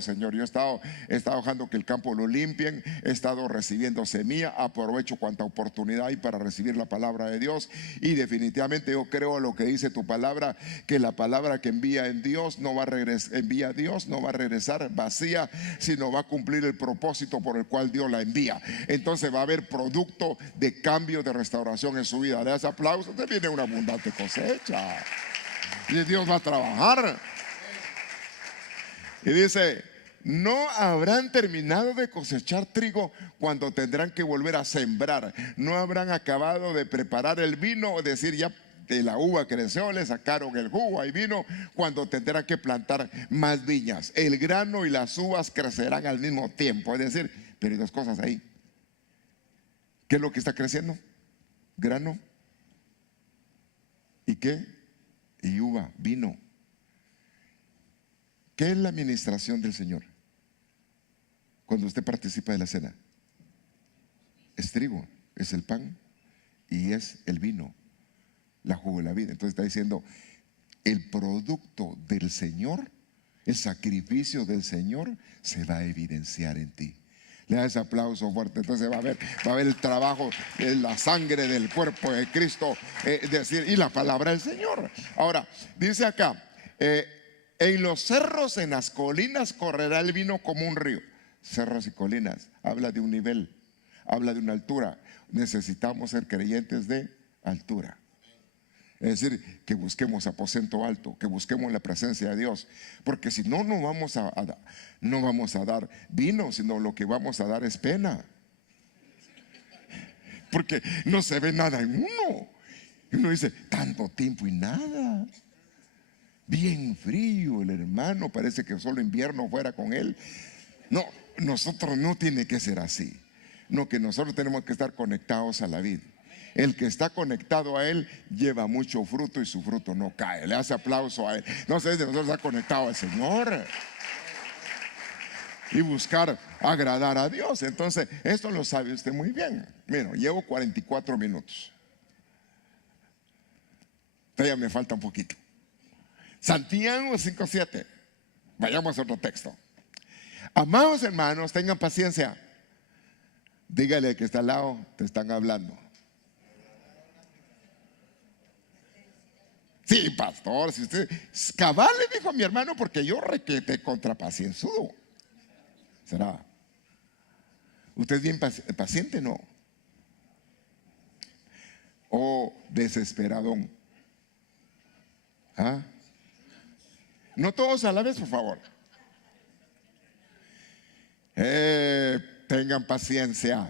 Señor. Yo he estado dejando que el campo lo limpien, he estado recibiendo semilla, aprovecho cuanta oportunidad hay para recibir la palabra de Dios. Y definitivamente yo creo lo que dice tu palabra, que la palabra que envía a Dios no va a regresar vacía, sino va a cumplir el propósito por el cual Dios la envía. Entonces va a haber producto de cambio, de restauración en su vida. Le das aplausos, te viene una abundante cosecha. Y Dios va a trabajar. Y dice: no habrán terminado de cosechar trigo cuando tendrán que volver a sembrar. No habrán acabado de preparar el vino, es decir, ya de la uva creció, le sacaron el jugo, hay vino, cuando tendrán que plantar más viñas. El grano y las uvas crecerán al mismo tiempo. Es decir, pero hay dos cosas ahí. ¿Qué es lo que está creciendo? Grano. ¿Y qué? Y uva, vino. ¿Qué es la administración del Señor? Cuando usted participa de la cena, es trigo, es el pan y es el vino, la jugo de la vida. Entonces está diciendo: el producto del Señor, el sacrificio del Señor se va a evidenciar en ti. Le da ese aplauso fuerte. Entonces va a haber el trabajo, la sangre del cuerpo de Cristo, y la palabra del Señor. Ahora, dice acá: en los cerros, en las colinas, correrá el vino como un río. Cerros y colinas, habla de un nivel, habla de una altura. Necesitamos ser creyentes de altura. Es decir, que busquemos aposento alto, que busquemos la presencia de Dios, porque si no, no vamos a dar vino, sino lo que vamos a dar es pena, porque no se ve nada en uno. Y uno dice: tanto tiempo y nada, bien frío el hermano, parece que solo invierno fuera con él. No, nosotros no tiene que ser así. No, que nosotros tenemos que estar conectados a la vid. El que está conectado a Él lleva mucho fruto y su fruto no cae. Le hace aplauso a Él. No sé si de nosotros está conectado al Señor y buscar agradar a Dios. Entonces, esto lo sabe usted muy bien. Mira, llevo 44 minutos. Todavía me falta un poquito. Santiago 5:7. Vayamos a otro texto. Amados hermanos, tengan paciencia. Dígale al que está al lado, te están hablando. Sí, pastor, si usted cabal le dijo a mi hermano, porque yo requete contra pacienzudo. ¿Será? ¿Usted es bien paciente? No. O desesperadón. ¿Ah? No todos a la vez, por favor. Tengan paciencia.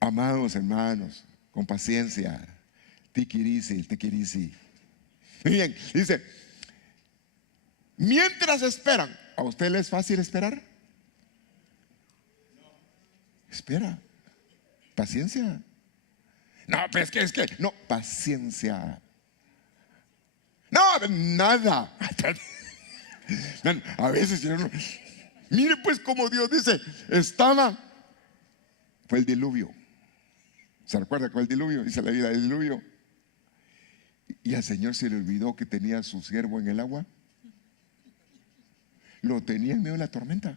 Amados hermanos, con paciencia. Tiquirisi, tiquirisi. Bien, dice, mientras esperan, ¿a usted le es fácil esperar? Espera. Paciencia. No, pero es que, no, paciencia. No, nada. A veces yo no. Mire pues como Dios dice, fue el diluvio. ¿Se recuerda con el diluvio? Dice la vida del diluvio. Y al Señor se le olvidó que tenía a su siervo en el agua. Lo tenía en medio de la tormenta.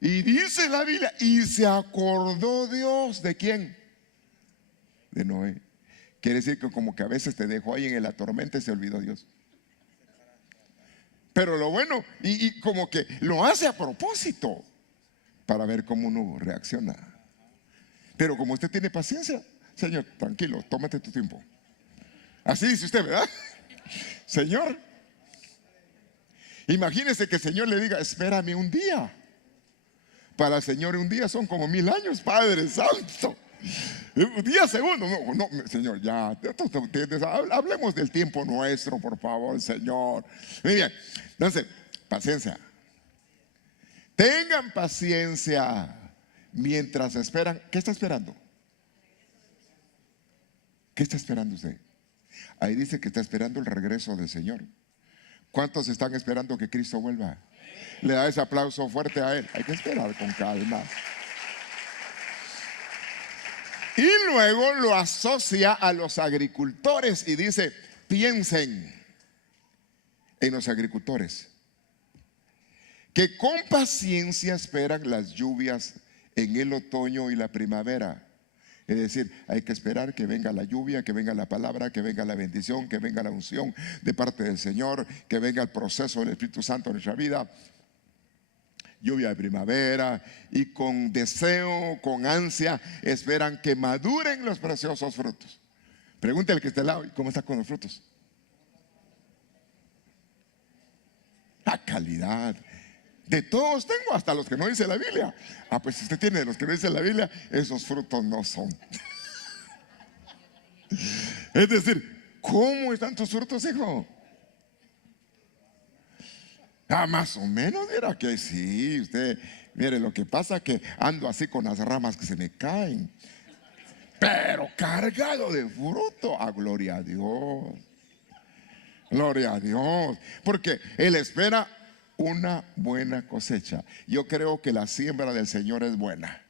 Y dice la Biblia, y se acordó Dios ¿de quién? De Noé. Quiere decir que como que a veces te dejó ahí en la tormenta y se olvidó Dios. Pero lo bueno, y como que lo hace a propósito para ver cómo uno reacciona. Pero como usted tiene paciencia, Señor, tranquilo, tómate tu tiempo. Así dice usted, ¿verdad? Señor, imagínese que el Señor le diga, espérame un día. Para el Señor un día son como 1000 años, Padre Santo. Un día segundo, no, Señor, ya, hablemos del tiempo nuestro, por favor, Señor. Muy bien, entonces, paciencia. Tengan paciencia mientras esperan. ¿Qué está esperando? ¿Qué está esperando usted? Ahí dice que está esperando el regreso del Señor. ¿Cuántos están esperando que Cristo vuelva? Le da ese aplauso fuerte a Él. Hay que esperar con calma. Y luego lo asocia a los agricultores y dice, piensen en los agricultores que con paciencia esperan las lluvias en el otoño y la primavera. Es decir, hay que esperar que venga la lluvia, que venga la palabra, que venga la bendición, que venga la unción de parte del Señor, que venga el proceso del Espíritu Santo en nuestra vida. Lluvia de primavera, y con deseo, con ansia, esperan que maduren los preciosos frutos. Pregúntale al que está al lado, ¿cómo está con los frutos? La calidad. De todos tengo, hasta los que no dice la Biblia. Ah, pues si usted tiene de los que no dice la Biblia, esos frutos no son. Es decir, ¿cómo están tus frutos, hijo? Ah, más o menos, mira que sí. Usted, mire, lo que pasa es que ando así con las ramas que se me caen, pero cargado de fruto. Ah, gloria a Dios. Gloria a Dios. Porque Él espera una buena cosecha. Yo creo que la siembra del Señor es buena.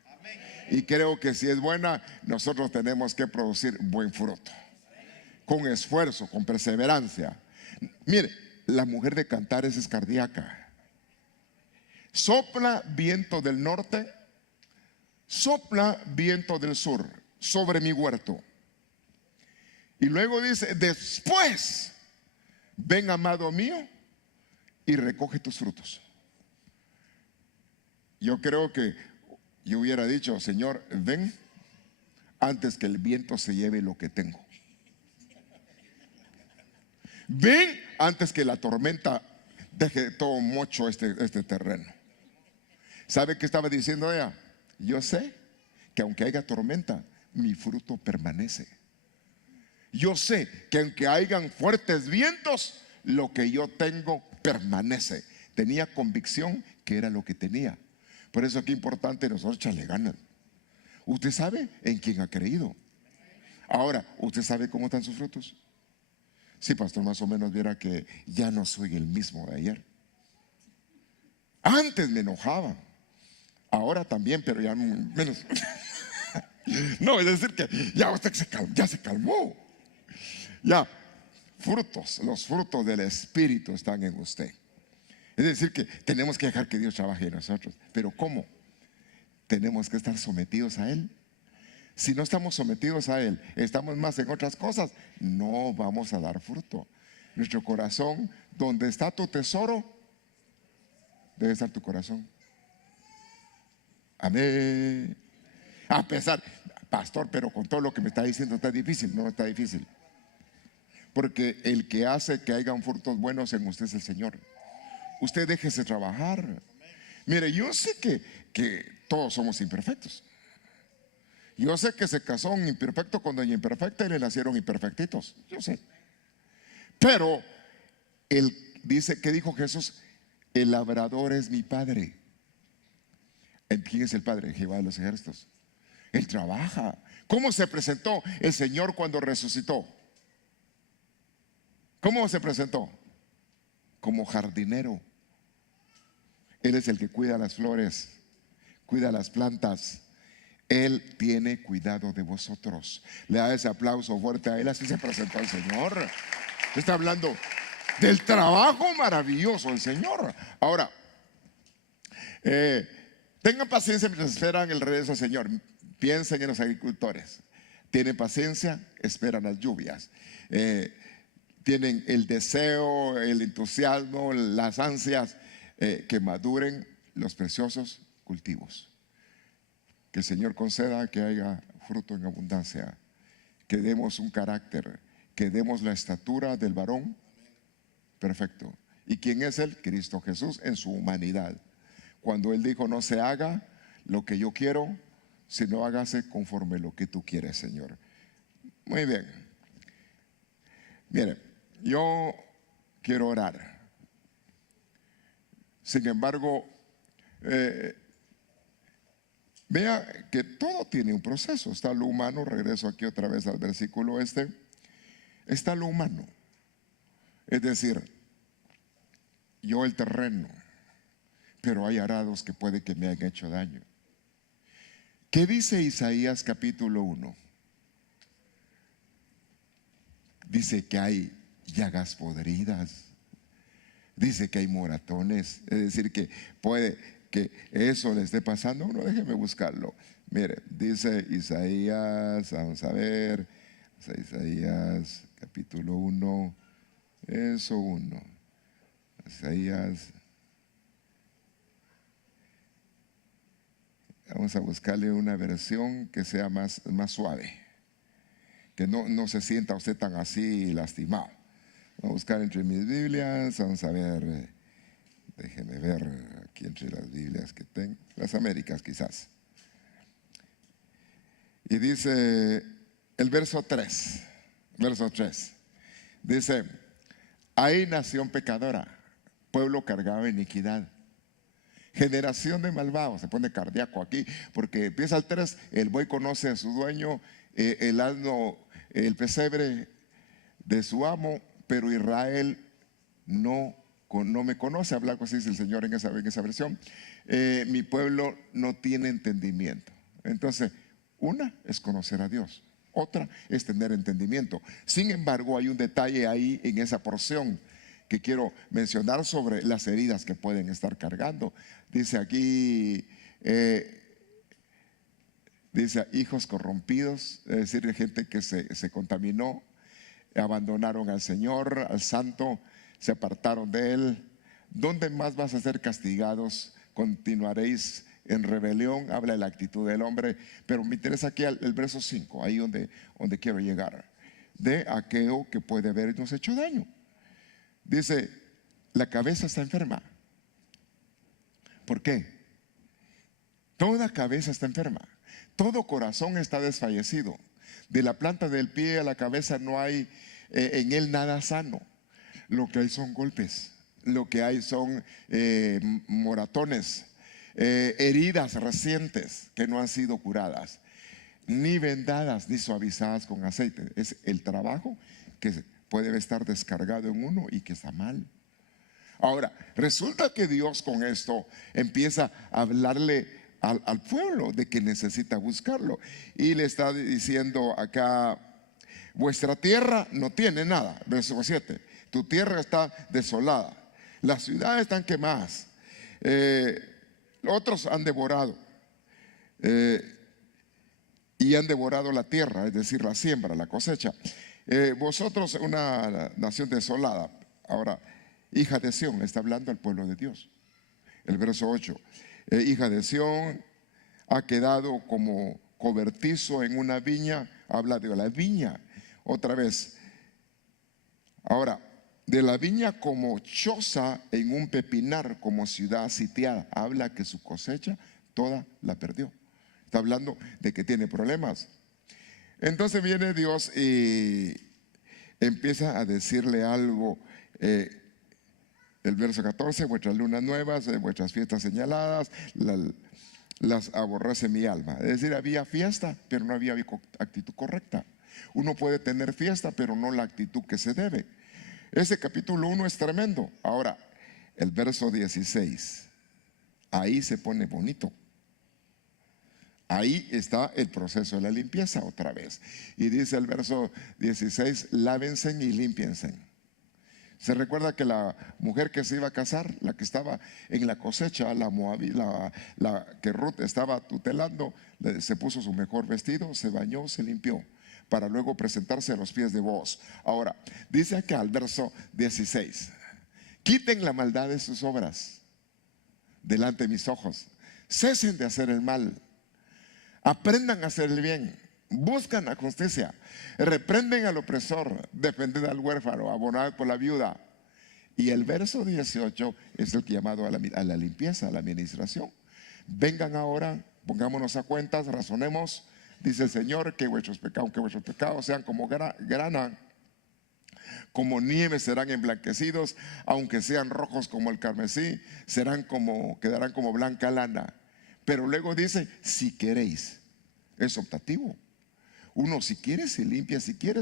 Y creo que si es buena, nosotros tenemos que producir buen fruto. Con esfuerzo, con perseverancia. Mire, la mujer de Cantares es cardíaca. Sopla viento del norte, sopla viento del sur sobre mi huerto. Y luego dice, después, ven amado mío y recoge tus frutos. Yo creo que yo hubiera dicho, Señor, ven antes que el viento se lleve lo que tengo. Ven antes que la tormenta deje todo mocho este terreno. ¿Sabe qué estaba diciendo ella? Yo sé que aunque haya tormenta, mi fruto permanece. Yo sé que aunque hayan fuertes vientos, lo que yo tengo permanece. Tenía convicción que era lo que tenía. Por eso aquí es importante nosotros echarle ganas. Usted sabe en quién ha creído. Ahora, ¿usted sabe cómo están sus frutos? Sí, pastor, más o menos viera que ya no soy el mismo de ayer. Antes me enojaba, ahora también, pero ya menos. No, es decir que ya usted ya se calmó. Ya, frutos, los frutos del Espíritu están en usted. Es decir que tenemos que dejar que Dios trabaje en nosotros. Pero ¿cómo? Tenemos que estar sometidos a Él. Si no estamos sometidos a Él, estamos más en otras cosas, no vamos a dar fruto. Nuestro corazón, donde está tu tesoro, debe estar tu corazón. Amén. A pesar, pastor, pero con todo lo que me está diciendo está difícil. No está difícil. Porque el que hace que hayan frutos buenos en usted es el Señor. Usted déjese trabajar. Mire, yo sé que todos somos imperfectos. Yo sé que se casó un imperfecto con doña imperfecta y le nacieron imperfectitos. Yo sé. Pero él dice, ¿qué dijo Jesús? El labrador es mi padre. ¿Quién es el padre? Jehová de los ejércitos. Él trabaja. ¿Cómo se presentó el Señor cuando resucitó? ¿Cómo se presentó? Como jardinero. Él es el que cuida las flores, cuida las plantas. Él tiene cuidado de vosotros. Le da ese aplauso fuerte a Él. Así se presentó el Señor. Está hablando del trabajo maravilloso del Señor. Ahora, tengan paciencia mientras esperan el regreso del Señor. Piensen en los agricultores. Tienen paciencia, esperan las lluvias. Tienen el deseo, el entusiasmo, las ansias que maduren los preciosos cultivos. Que el Señor conceda que haya fruto en abundancia, que demos un carácter, que demos la estatura del varón perfecto. ¿Y quién es Él? Cristo Jesús en su humanidad. Cuando Él dijo, no se haga lo que yo quiero, sino hágase conforme lo que tú quieres, Señor. Muy bien. Mire, yo quiero orar. Sin embargo, vea que todo tiene un proceso. Está lo humano, regreso aquí otra vez al versículo está lo humano. Es decir, yo el terreno, pero hay arados que puede que me hayan hecho daño. ¿Qué dice Isaías capítulo 1? Dice que hay llagas podridas. Dice que hay moratones. Es decir, que puede que eso le esté pasando. Uno, déjeme buscarlo. Mire, dice Isaías, vamos a ver, Isaías capítulo 1, eso 1. Isaías, vamos a buscarle una versión que sea más suave, que no se sienta usted tan así lastimado. Vamos a buscar entre mis Biblias, vamos a ver, déjeme ver aquí entre las Biblias que tengo, las Américas quizás. Y dice el verso 3, dice, hay nación pecadora, pueblo cargado de iniquidad, generación de malvados. Se pone cardíaco aquí, porque empieza el 3, el buey conoce a su dueño, el asno, el pesebre de su amo, pero Israel no me conoce. Habla así dice el Señor en esa versión. Mi pueblo no tiene entendimiento. Entonces, una es conocer a Dios, otra es tener entendimiento. Sin embargo, hay un detalle ahí en esa porción que quiero mencionar sobre las heridas que pueden estar cargando. Dice aquí, dice hijos corrompidos, es decir, gente que se contaminó, abandonaron al Señor, al Santo, se apartaron de Él. ¿Dónde más vas a ser castigados? Continuaréis en rebelión. Habla de la actitud del hombre, pero me interesa aquí el verso 5, ahí donde quiero llegar, de aquello que puede habernos hecho daño. Dice, la cabeza está enferma. ¿Por qué? Toda cabeza está enferma, todo corazón está desfallecido. De la planta del pie a la cabeza no hay en él nada sano. Lo que hay son golpes, lo que hay son moratones. heridas recientes que no han sido curadas, ni vendadas, ni suavizadas con aceite. Es el trabajo que puede estar descargado en uno y que está mal. Ahora, resulta que Dios con esto empieza a hablarle al pueblo de que necesita buscarlo. Y le está diciendo acá: vuestra tierra no tiene nada. Verso 7. Tu tierra está desolada. Las ciudades están quemadas. Otros han devorado. Y han devorado la tierra, es decir, la siembra, la cosecha. Vosotros, una nación desolada. Ahora, hija de Sión, está hablando al pueblo de Dios. El verso 8. Hija de Sión, ha quedado como cobertizo en una viña. Habla de la viña. Otra vez. Ahora, de la viña como choza en un pepinar, como ciudad sitiada. Habla que su cosecha toda la perdió. Está hablando de que tiene problemas. Entonces viene Dios y empieza a decirle algo. El verso 14: vuestras lunas nuevas, vuestras fiestas señaladas, las aborrece mi alma. Es decir, había fiesta, pero no había actitud correcta. Uno puede tener fiesta, pero no la actitud que se debe. Ese capítulo 1 es tremendo. Ahora, el verso 16, ahí se pone bonito. Ahí está el proceso de la limpieza otra vez. Y dice el verso 16: lávense y límpiense. Se recuerda que la mujer que se iba a casar, la que estaba en la cosecha, la moabita, la que Ruth estaba tutelando, se puso su mejor vestido, se bañó, se limpió, para luego presentarse a los pies de Booz. Ahora, dice acá al verso 16: quiten la maldad de sus obras delante de mis ojos, cesen de hacer el mal, aprendan a hacer el bien, buscan la justicia, reprenden al opresor, defenden al huérfano, abonad por la viuda. Y el verso 18 es el llamado a la limpieza, a la administración. Vengan ahora, pongámonos a cuentas, razonemos. Dice el Señor que vuestros pecados sean como grana, como nieve serán emblanquecidos, aunque sean rojos como el carmesí, quedarán como blanca lana. Pero luego dice: si queréis. Es optativo. Uno, si quiere, se limpia, si quiere,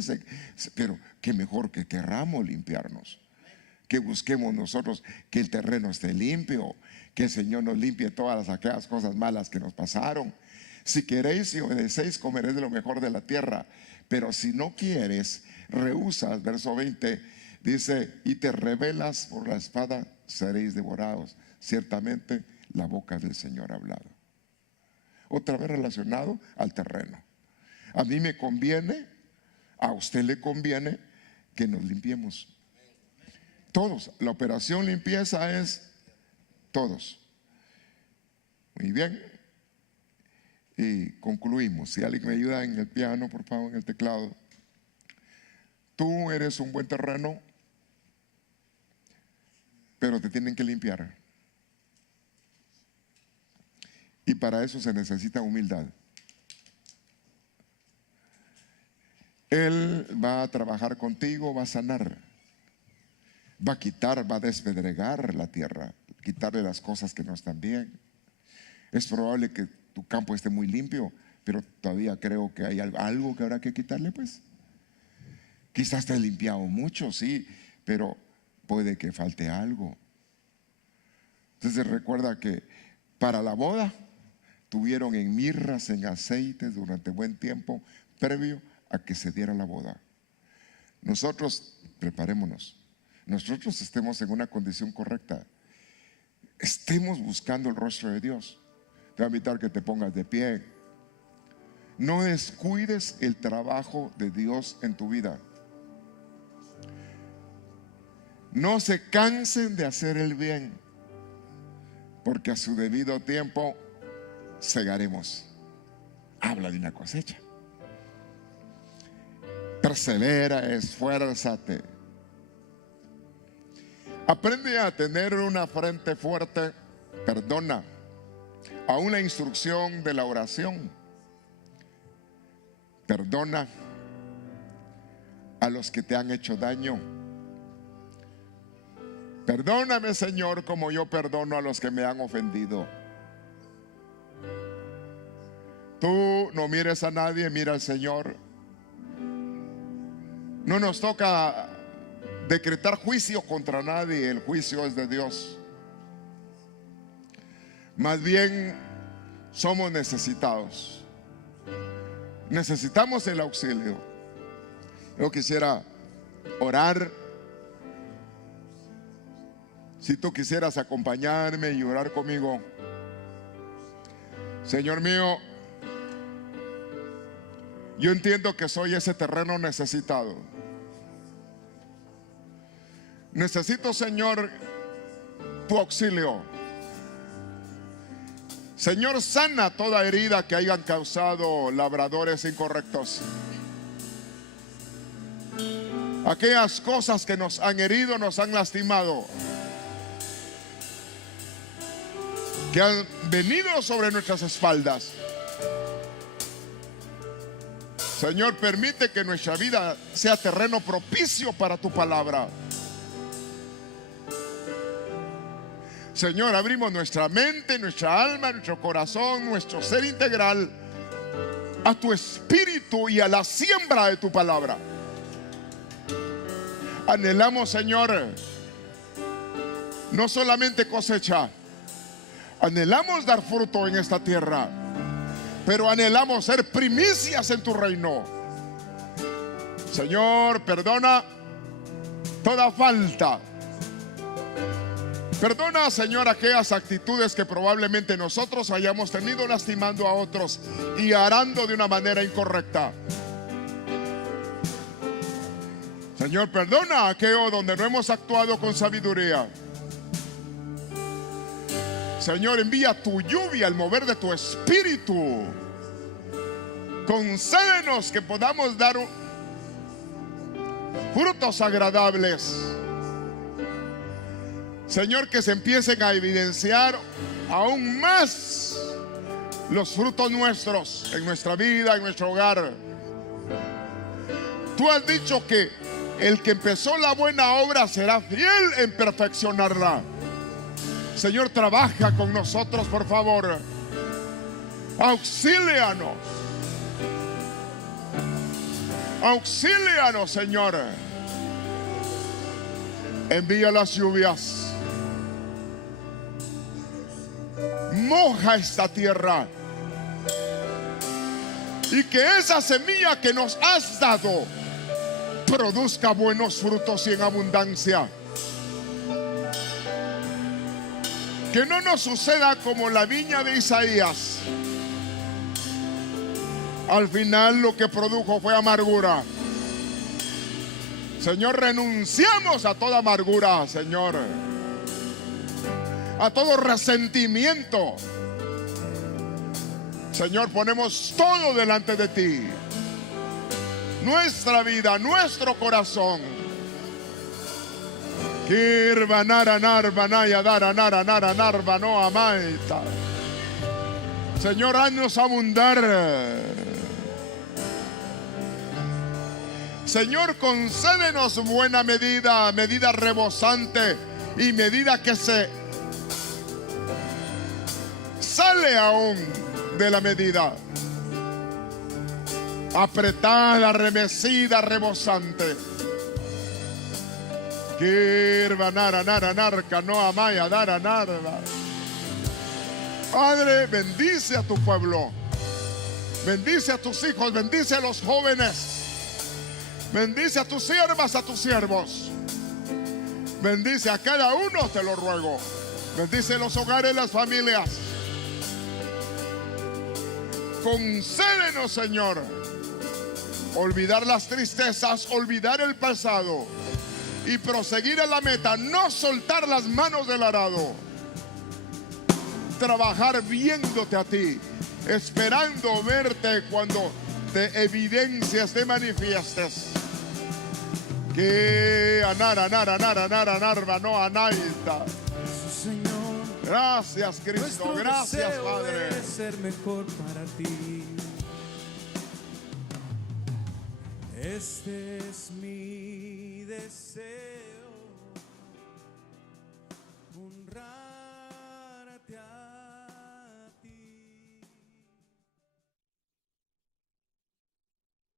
pero qué mejor que querramos limpiarnos, que busquemos nosotros que el terreno esté limpio, que el Señor nos limpie todas aquellas cosas malas que nos pasaron. Si queréis y obedecéis, comeréis de lo mejor de la tierra. Pero si no quieres, rehusas, verso 20, dice: y te rebelas por la espada, seréis devorados. Ciertamente la boca del Señor ha hablado. Otra vez relacionado al terreno. A mí me conviene, a usted le conviene que nos limpiemos. Todos, la operación limpieza es todos. Muy bien. Y concluimos. Si alguien me ayuda en el piano, por favor, en el teclado. Tú eres un buen terreno, pero te tienen que limpiar. Y para eso se necesita humildad. Él va a trabajar contigo, va a sanar, va a quitar, va a despedregar la tierra, quitarle las cosas que no están bien. Es probable que tu campo esté muy limpio, pero todavía creo que hay algo que habrá que quitarle, pues. Quizás te has limpiado mucho, sí, pero puede que falte algo. Entonces recuerda que para la boda tuvieron en mirras, en aceites durante buen tiempo previo a que se diera la boda. Nosotros preparémonos, nosotros estemos en una condición correcta, estemos buscando el rostro de Dios. Te voy a invitar que te pongas de pie. No descuides el trabajo de Dios en tu vida. No se cansen de hacer el bien, porque a su debido tiempo segaremos. Habla de una cosecha. Persevera, esfuérzate. Aprende a tener una frente fuerte. Perdona. Aún la instrucción de la oración. Perdona a los que te han hecho daño. Perdóname, Señor, como yo perdono a los que me han ofendido. Tú no mires a nadie, mira al Señor. No nos toca decretar juicio contra nadie, el juicio es de Dios. Más bien somos necesitados. Necesitamos el auxilio. Yo quisiera orar. Si tú quisieras acompañarme y orar conmigo. Señor mío, yo entiendo que soy ese terreno necesitado. Necesito, Señor, tu auxilio. Señor, sana toda herida que hayan causado labradores incorrectos. Aquellas cosas que nos han herido, nos han lastimado, que han venido sobre nuestras espaldas. Señor, permite que nuestra vida sea terreno propicio para tu palabra. Señor, abrimos nuestra mente, nuestra alma, nuestro corazón, nuestro ser integral a tu espíritu y a la siembra de tu palabra. Anhelamos, Señor, no solamente cosecha, anhelamos dar fruto en esta tierra, pero anhelamos ser primicias en tu reino. Señor, perdona toda falta. Perdona, Señor, aquellas actitudes que probablemente nosotros hayamos tenido lastimando a otros y arando de una manera incorrecta. Señor, perdona aquello donde no hemos actuado con sabiduría. Señor, envía tu lluvia al mover de tu espíritu. Concédenos que podamos dar frutos agradables. Señor, que se empiecen a evidenciar aún más los frutos nuestros en nuestra vida, en nuestro hogar. Tú has dicho que el que empezó la buena obra será fiel en perfeccionarla. Señor, trabaja con nosotros, por favor. Auxílianos. Auxílianos, Señor. Envía las lluvias. Moja esta tierra. Y que esa semilla que nos has dado produzca buenos frutos y en abundancia. Que no nos suceda como la viña de Isaías. Al final lo que produjo fue amargura. Señor, renunciamos a toda amargura, Señor. A todo resentimiento. Señor, ponemos todo delante de ti. Nuestra vida, nuestro corazón. Señor, haznos abundar. Señor, concédenos buena medida, medida rebosante y medida que se sale aún de la medida. Apretada, remecida, rebosante. Padre, bendice a tu pueblo. Bendice a tus hijos, bendice a los jóvenes. Bendice a tus siervas, a tus siervos. Bendice a cada uno, te lo ruego. Bendice los hogares, las familias. Concédenos, Señor, olvidar las tristezas, olvidar el pasado y proseguir a la meta, no soltar las manos del arado. Trabajar viéndote a ti, esperando verte cuando te evidencias, te manifiestes. Que gracias, Cristo, gracias, Padre. Debe ser mejor para ti. Este es mi deseo, un rayo.